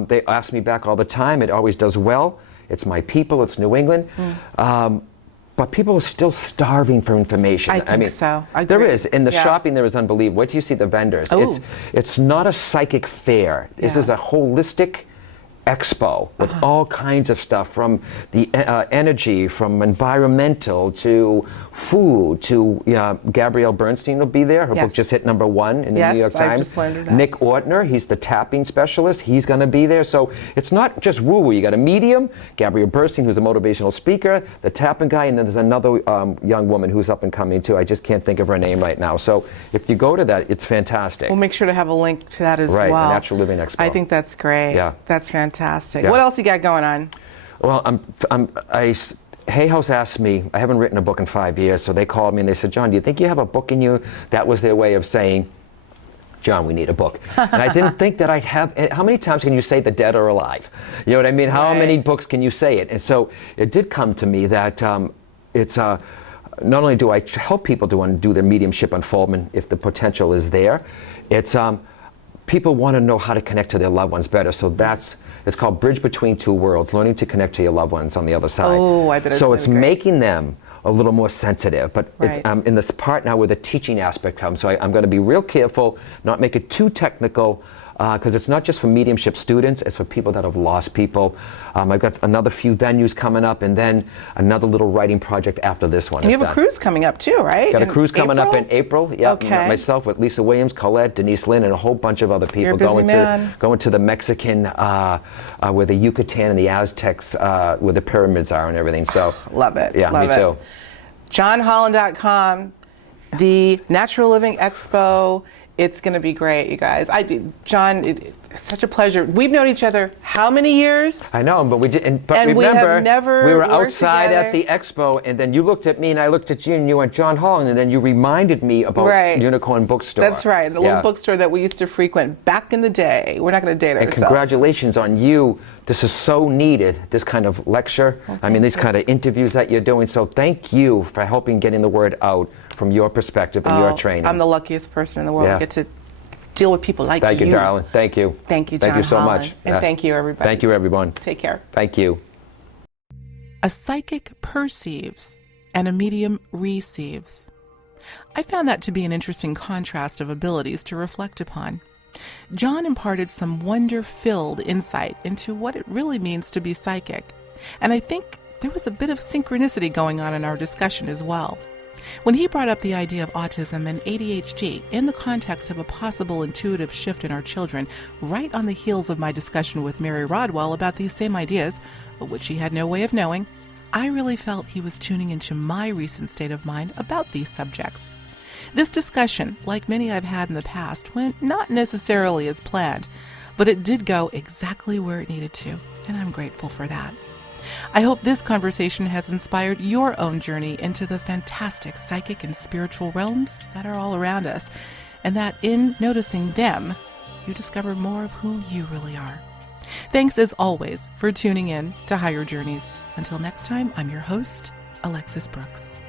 they ask me back all the time. It always does well. It's my people. It's New England. But people are still starving for information. I mean, so. I there agree. is. In the shopping, there is unbelievable. Wait till you see the vendors. It's not a psychic fair. This is a holistic expo with all kinds of stuff, from the energy, from environmental to food to Gabrielle Bernstein will be there. Her book just hit #1 in the New York Times. I just learned that. Nick Ortner, he's the tapping specialist. He's going to be there. So it's not just woo-woo. You got a medium, Gabrielle Bernstein, who's a motivational speaker, the tapping guy, and then there's another young woman who's up and coming too. I just can't think of her name right now. So if you go to that, it's fantastic. We'll make sure to have a link to that as well. Right, the Natural Living Expo. I think that's great. Yeah. That's fantastic. Yeah. What else you got going on? Well, Hay House asked me, I haven't written a book in 5 years, so they called me and they said, John, do you think you have a book in you? That was their way of saying, John, we need a book. And I didn't think that I'd have, how many times can you say the dead are alive? You know what I mean? How many books can you say it? And so it did come to me that it's, not only do I help people to do their mediumship unfoldment if the potential is there, it's, people want to know how to connect to their loved ones better. So it's called Bridge Between Two Worlds, learning to connect to your loved ones on the other side. Oh, I bet so it's making them a little more sensitive. But Right. it's in this part now where the teaching aspect comes. So I'm going to be real careful, not make it too technical, because it's not just for mediumship students, it's for people that have lost people. I've got another few venues coming up, and then another little writing project after this one. And you have a cruise coming up too, right? Got a cruise coming up in April. Yeah, Okay. myself with Lisa Williams, Colette, Denise Lynn, and a whole bunch of other people You're a busy man. going to the Mexican, where the Yucatan and the Aztecs, where the pyramids are and everything. So Love it. Yeah, Love me it. too. JohnHolland.com, the Natural Living Expo. It's going to be great, you guys. John, such a pleasure. We've known each other how many years? I know, but we didn't. But And we remember, have never we were worked outside at the together. expo, and then you looked at me, and I looked at you, and you went, John Holland, and then you reminded me about Right. Unicorn Bookstore. That's right, the little bookstore that we used to frequent back in the day. We're not going to date And ourselves. congratulations on you. This is so needed, this kind of lecture. I mean, these kind of interviews that you're doing. So thank you for helping getting the word out from your perspective and your training. I'm the luckiest person in the world. Yeah. I get to deal with people like Thank you, darling. Thank you. Thank you, John Thank you so Holland. much. And thank you, everybody. Thank you, everyone. Take care. Thank you. A psychic perceives and a medium receives. I found that to be an interesting contrast of abilities to reflect upon. John imparted some wonder-filled insight into what it really means to be psychic, and I think there was a bit of synchronicity going on in our discussion as well. When he brought up the idea of autism and ADHD in the context of a possible intuitive shift in our children, right on the heels of my discussion with Mary Rodwell about these same ideas, which he had no way of knowing, I really felt he was tuning into my recent state of mind about these subjects. This discussion, like many I've had in the past, went not necessarily as planned, but it did go exactly where it needed to, and I'm grateful for that. I hope this conversation has inspired your own journey into the fantastic psychic and spiritual realms that are all around us, and that in noticing them, you discover more of who you really are. Thanks as always for tuning in to Higher Journeys. Until next time, I'm your host, Alexis Brooks.